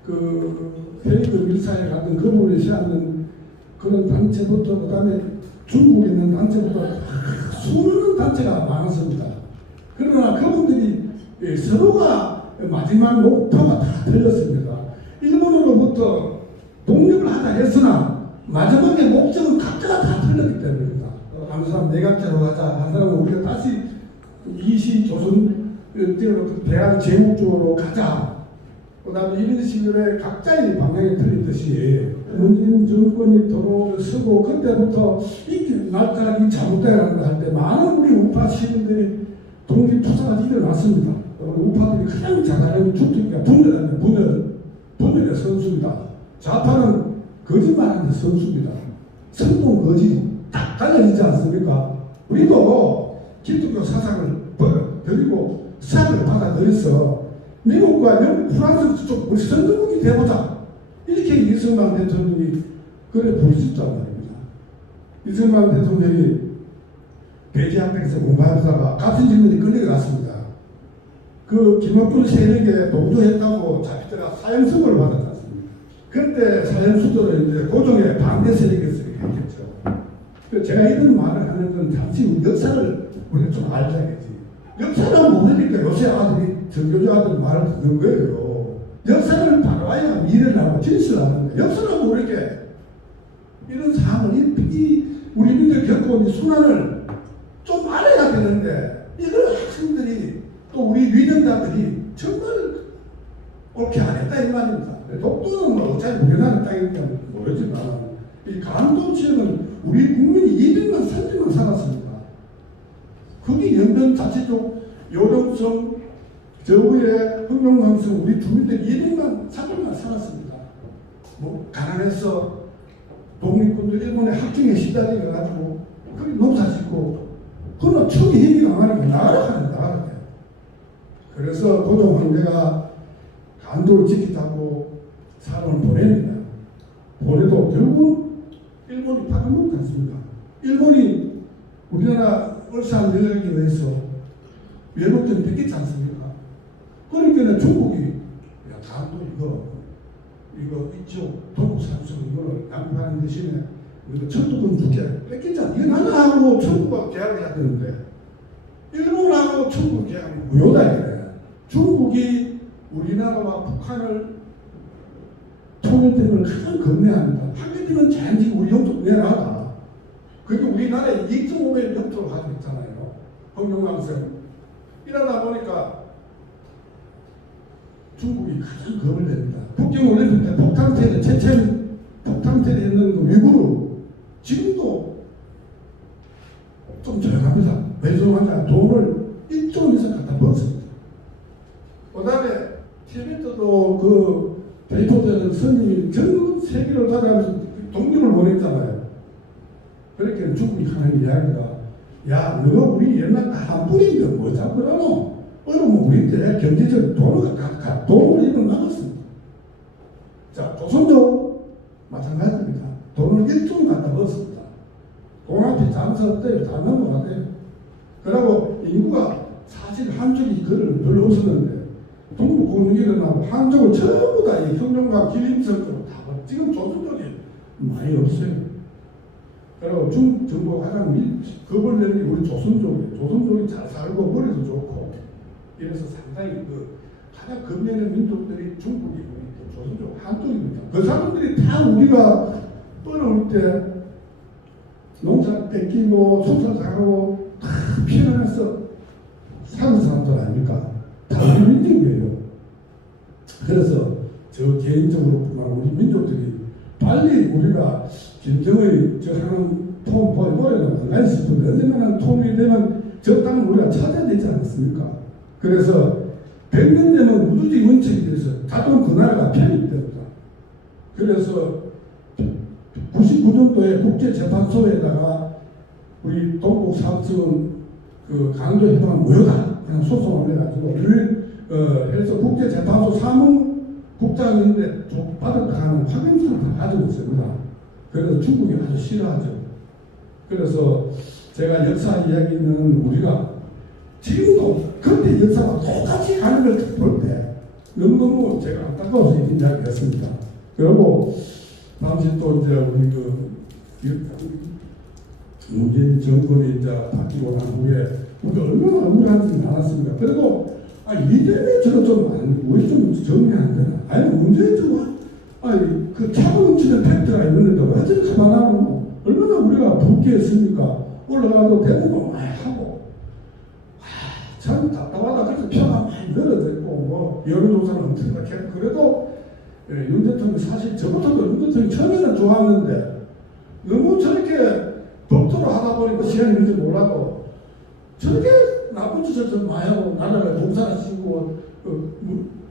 그 헤이그 밀사에 갔던 그분이 시하는 그런 단체부터 그 다음에 중국에 있는 단체부터 수많은 단체가 많았습니다. 그러나 그분들이 서로가 마지막 목표가 다 틀렸습니다. 일본으로부터 독립을 하자 했으나 마지막에 목적은 각자가 다 틀렸기 때문입니다. 한 사람 내각제로 가자, 한 사람은 우리가 다시 이시조선 대한 제국적으로 가자. 그 다음에 이런 식으로 각자의 방향이 틀린 듯이 문재인 정권이 들어서고 그때부터 이 날짜가 잘못되라고 할 때 많은 우리 우파 시민들이 독립투사가 일어났습니다. 우파들이 가장 잘하는 주특기가 분열의 선수입니다. 좌파는 거짓말하는 선수입니다. 선동 거짓 딱 달라지지 않습니까? 우리도 기독교 사상을 버려들이고 사상을 받아들여서 미국과 영국, 프랑스 쪽 우리 선진국이 되보자 이렇게 이승만 대통령이 그래 보여줬단 말입니다. 이승만 대통령이 배지학교에서 공부하다가 같은 질문이 끌려갔습니다. 그 김학군 세력에 동조했다고 잡히다가 사형수벌을 받았지 않습니까? 그때 사형수들은 이제 고종의 반대 세력에서 했겠죠. 제가 이런 말을 하는 건 단지 역사를 우리가 좀 알자겠지. 역사를 모르니까 요새 아들이 전교조 아들 말을 듣는 거예요. 역사를 바로 알아야 미래를 알고 진실을 아는데 역사를 모르게 이런 상황을 우리 민들 겪어온 이 순환을 좀 알아야 되는데 이걸 학생들이 또 우리 위정자들이 정말 옳게 안 했다 이 말입니다. 독도는 뭐 어차피 우리나라 땅이니까 모르지만 이 강도 지역은 우리 국민이 200만 300만 살았습니다. 거기 연변 자치적 요령성 저우의 흥룡강성 우리 주민들이 200만 300만 살았습니다. 뭐 가난해서 독립군들 일본의 합중에 시달려 가지고 거기 농사 짓고 그러나 처음에 얘기가 안 하니까 나가라. 그래서 고종 황제가 간도를 지키다고 사람을 보냅니다. 보내도 결국 일본이 받아먹지 않습니다. 일본이 우리나라 울산 여력에 의해서 외국들이 뺏겼지 않습니까? 그러니까 중국이 야 간도 이거 이쪽 동북산성 이거를 양보하는 대신에 우리가 철도권 줄게 뺏겼잖아. 이거 하나하고 중국하고 계약을 해야 되는데 일본하고 중국 계약은 무효다 이래. 중국이 우리나라와 북한을 통일되는 걸 가장 겁내합니다. 하기는 자연적으로 우리 영토 내놔라. 그게 우리나라에 2.5배 영토를 가지고 있잖아요. 흥룡강성. 이러다 보니까 중국이 가장 겁을 냅니다. 북경 올림픽 때 폭탄테러, 체첸 폭탄테러 했는 그 위구르 지금도 좀 조용합니다. 왜 조용하냐? 돈을 1조 원 이상 갖다 벌었습니다. 그 다음에 티베트도 그 베이토되는 스님이 전 세계를 다니면서 독립을 원했잖아요. 그렇게 중국이 하는 이야기가 야 너가 우리 옛날 다 뿌린데 뭐 자꾸 그러노? 그러면 우리한테 경제적 돈을 이걸 나갔습니다. 자 조선도 마찬가지입니다. 돈을 1조 갖다 넣었습니다. 돈 앞에 장사 없대요. 다 넘어가대요. 그리고 인구가 사실 한쪽이 그를 별로 없었는데 동북공동이 일어나고 한쪽을 전부 다 이 형령과 기림성 쪽으로 다 지금 조선족이 많이 없어요. 그리고 중정부가 가장 겁을 내는 게 우리 조선족이에요. 조선족이 잘 살고 머리도 좋고 이래서 상당히 가장 겁내는 민족들이 중국이 조선족 한쪽입니다. 그 사람들이 다 우리가 어려울 때 농사 뺏기고 손살 사고 다 피난해서 사는 사람들 아닙니까? 다 우리 민족이에요. 그래서 저 개인적으로 우리 민족들이 빨리 우리가 김정의 저 하는 노래는 안 가있을 싶은데 언젠가는 통일이 되면 저 땅을 우리가 찾아야 되지 않습니까? 그래서 100년 되면 우주주의 원칙에 대해서 다들 그 나라가 편입됩니다. 그래서 99년도에 국제재판소에다가 우리 동북 삼성 그 강조 해방 무효다 그냥 소송을 해가지고 해서 국제재판소 사무국장인데 받았다 하는 확인서를 다 가지고 있습니다. 그래서 중국이 아주 싫어하죠. 그래서 제가 역사 이야기는 우리가 지금도 그때 역사가 똑같이 가는 걸 볼 때 너무너무 제가 안타까워서 이 이야기를 했습니다. 그리고 당시 또 이제 우리 문재인 정권이 이제 바뀌고 난 후에 우리 얼마나 억울한지 많았습니다. 그래도 이재명이 저거 왜 좀 정리 안 되나? 아니 문재인 정권 그 차고 넘치는 팩트가 있는데 왜 저렇게 가만하고 얼마나 우리가 불쾌했습니까? 올라가도 대부분 많이 하고 참 답답하다. 그래서 표가 많이 늘어졌고 뭐 여론조사는 엄청나게 했고 그래도 윤 대통령이 사실 저부터도 윤 대통령이 처음에는 좋았는데 너무 저렇게 법도로 하다 보니까 시간이 있는지 몰라도 저렇게 나쁜 짓을 좀 많이 하고 나라를 봉사하시고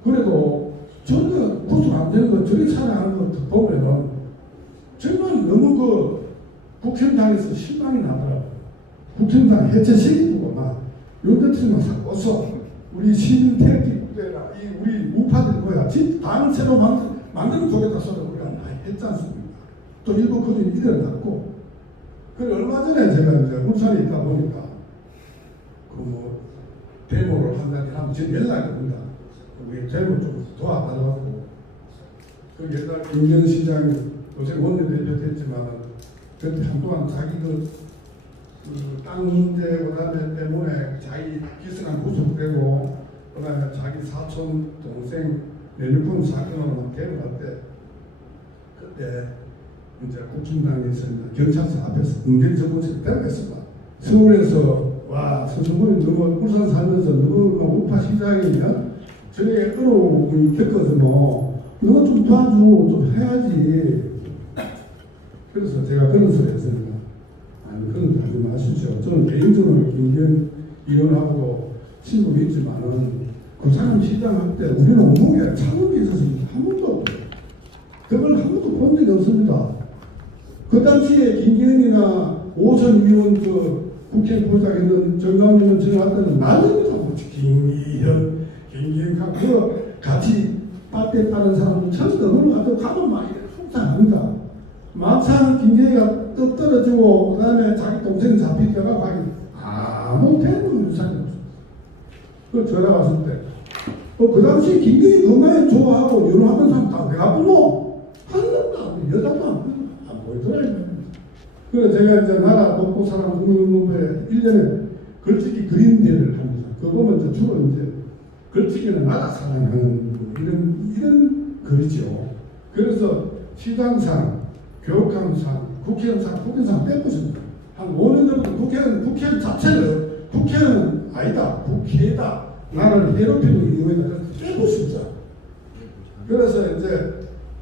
그래도 전혀 구속 안 되는 거 저렇게 살아가는 거 보면은 정말 너무 국힘당에서 실망이 나더라고요. 국힘당 해체시키고 막 윤 대통령만 섞어서 우리 시민태극기 부대라 우리 우파들 뭐야 당을 새로 만드는 쪽에다 쏟아 우리가 많이 했지 않습니까? 또 일부 그들이 일어났고 그래 얼마 전에 제가 이제 울산에 있다 보니까 데모를 한다니 하면 지금 연락이 옵니다. 우리 데모 좀 도와달라고 그 옛날 김경시장이 요새 원내대표 됐지만 그때 한동안 자기 땅 문제 그다음에 때문에 자기 기승한 구속되고 그다음에 자기 사촌 동생 내륙군 사건으로 데모할 때 그때 이제 국힘당에서 경찰서 앞에서 문재인 정부에서 데모했습니다. 서울에서 와 서정훈이 너무 울산 살면서 너무 우파 시장이면 저녁에 어려움을 겪어서 너가 좀 도와주고 좀 해야지. 그래서 제가 그런 소리 했습니다. 아니 그런 거 하지 마시죠. 저는 개인적으로 김경 의원하고도 친분이 있지만은 그 사람 시장할 때 우리는 온몸에 참음이 있어서 한 번도 없어요. 그걸 한 번도 본 적이 없습니다. 그 당시에 김경이나 오선 의원 국회 보좌 있는 정강윤 전화할 때는 난립니다. 김기현, 김기현 그 같이 빨대 빠는 사람들 전부 넘어가도 가면 많이 속상합니다. 막상 김기현이가 떡 떨어지고 그다음에 자기 동생 잡히다가 가기 아무 대응 유산이 없어. 그 전화 왔을 때 그 당시 김기현이 그만에 좋아하고 연호하는 사람 다 왜 아프노? 한 놈도 여자도 안 보이더라. 그래서 제가 이제 나라 독보사랑 국민운동부에 1년에 걸치기 그림대를 합니다. 그거 보면 주로 이제 걸치기는 나라 사랑하는 이런 글이죠. 그래서 시장상, 교육감상, 국회의원상 빼고습니다. 한 5년 전부터 국회의원 자체를 국회는 아니다, 국회다. 나라를 괴롭히는 이유에다 빼고 싶다. 그래서 이제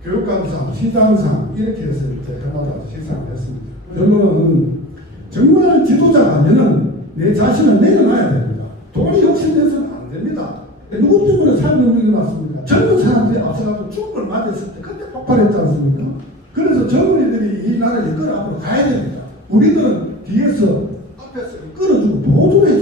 교육감상, 시장상 이렇게 해서 이제 해마다 시상을 했습니다. 결론은 정말 지도자가 아니면 내 자신을 내려놔야 됩니다. 돈이 욕심내서는 안 됩니다. 누구 때문에 사회운동이 났습니까? 젊은 사람들이 앞서가서 죽음을 맞았을 때 그때 폭발했지 않습니까? 그래서 젊은이들이 이 나라를 이끌어 앞으로 가야 됩니다. 우리들은 뒤에서 앞에서 끌어주고 보조해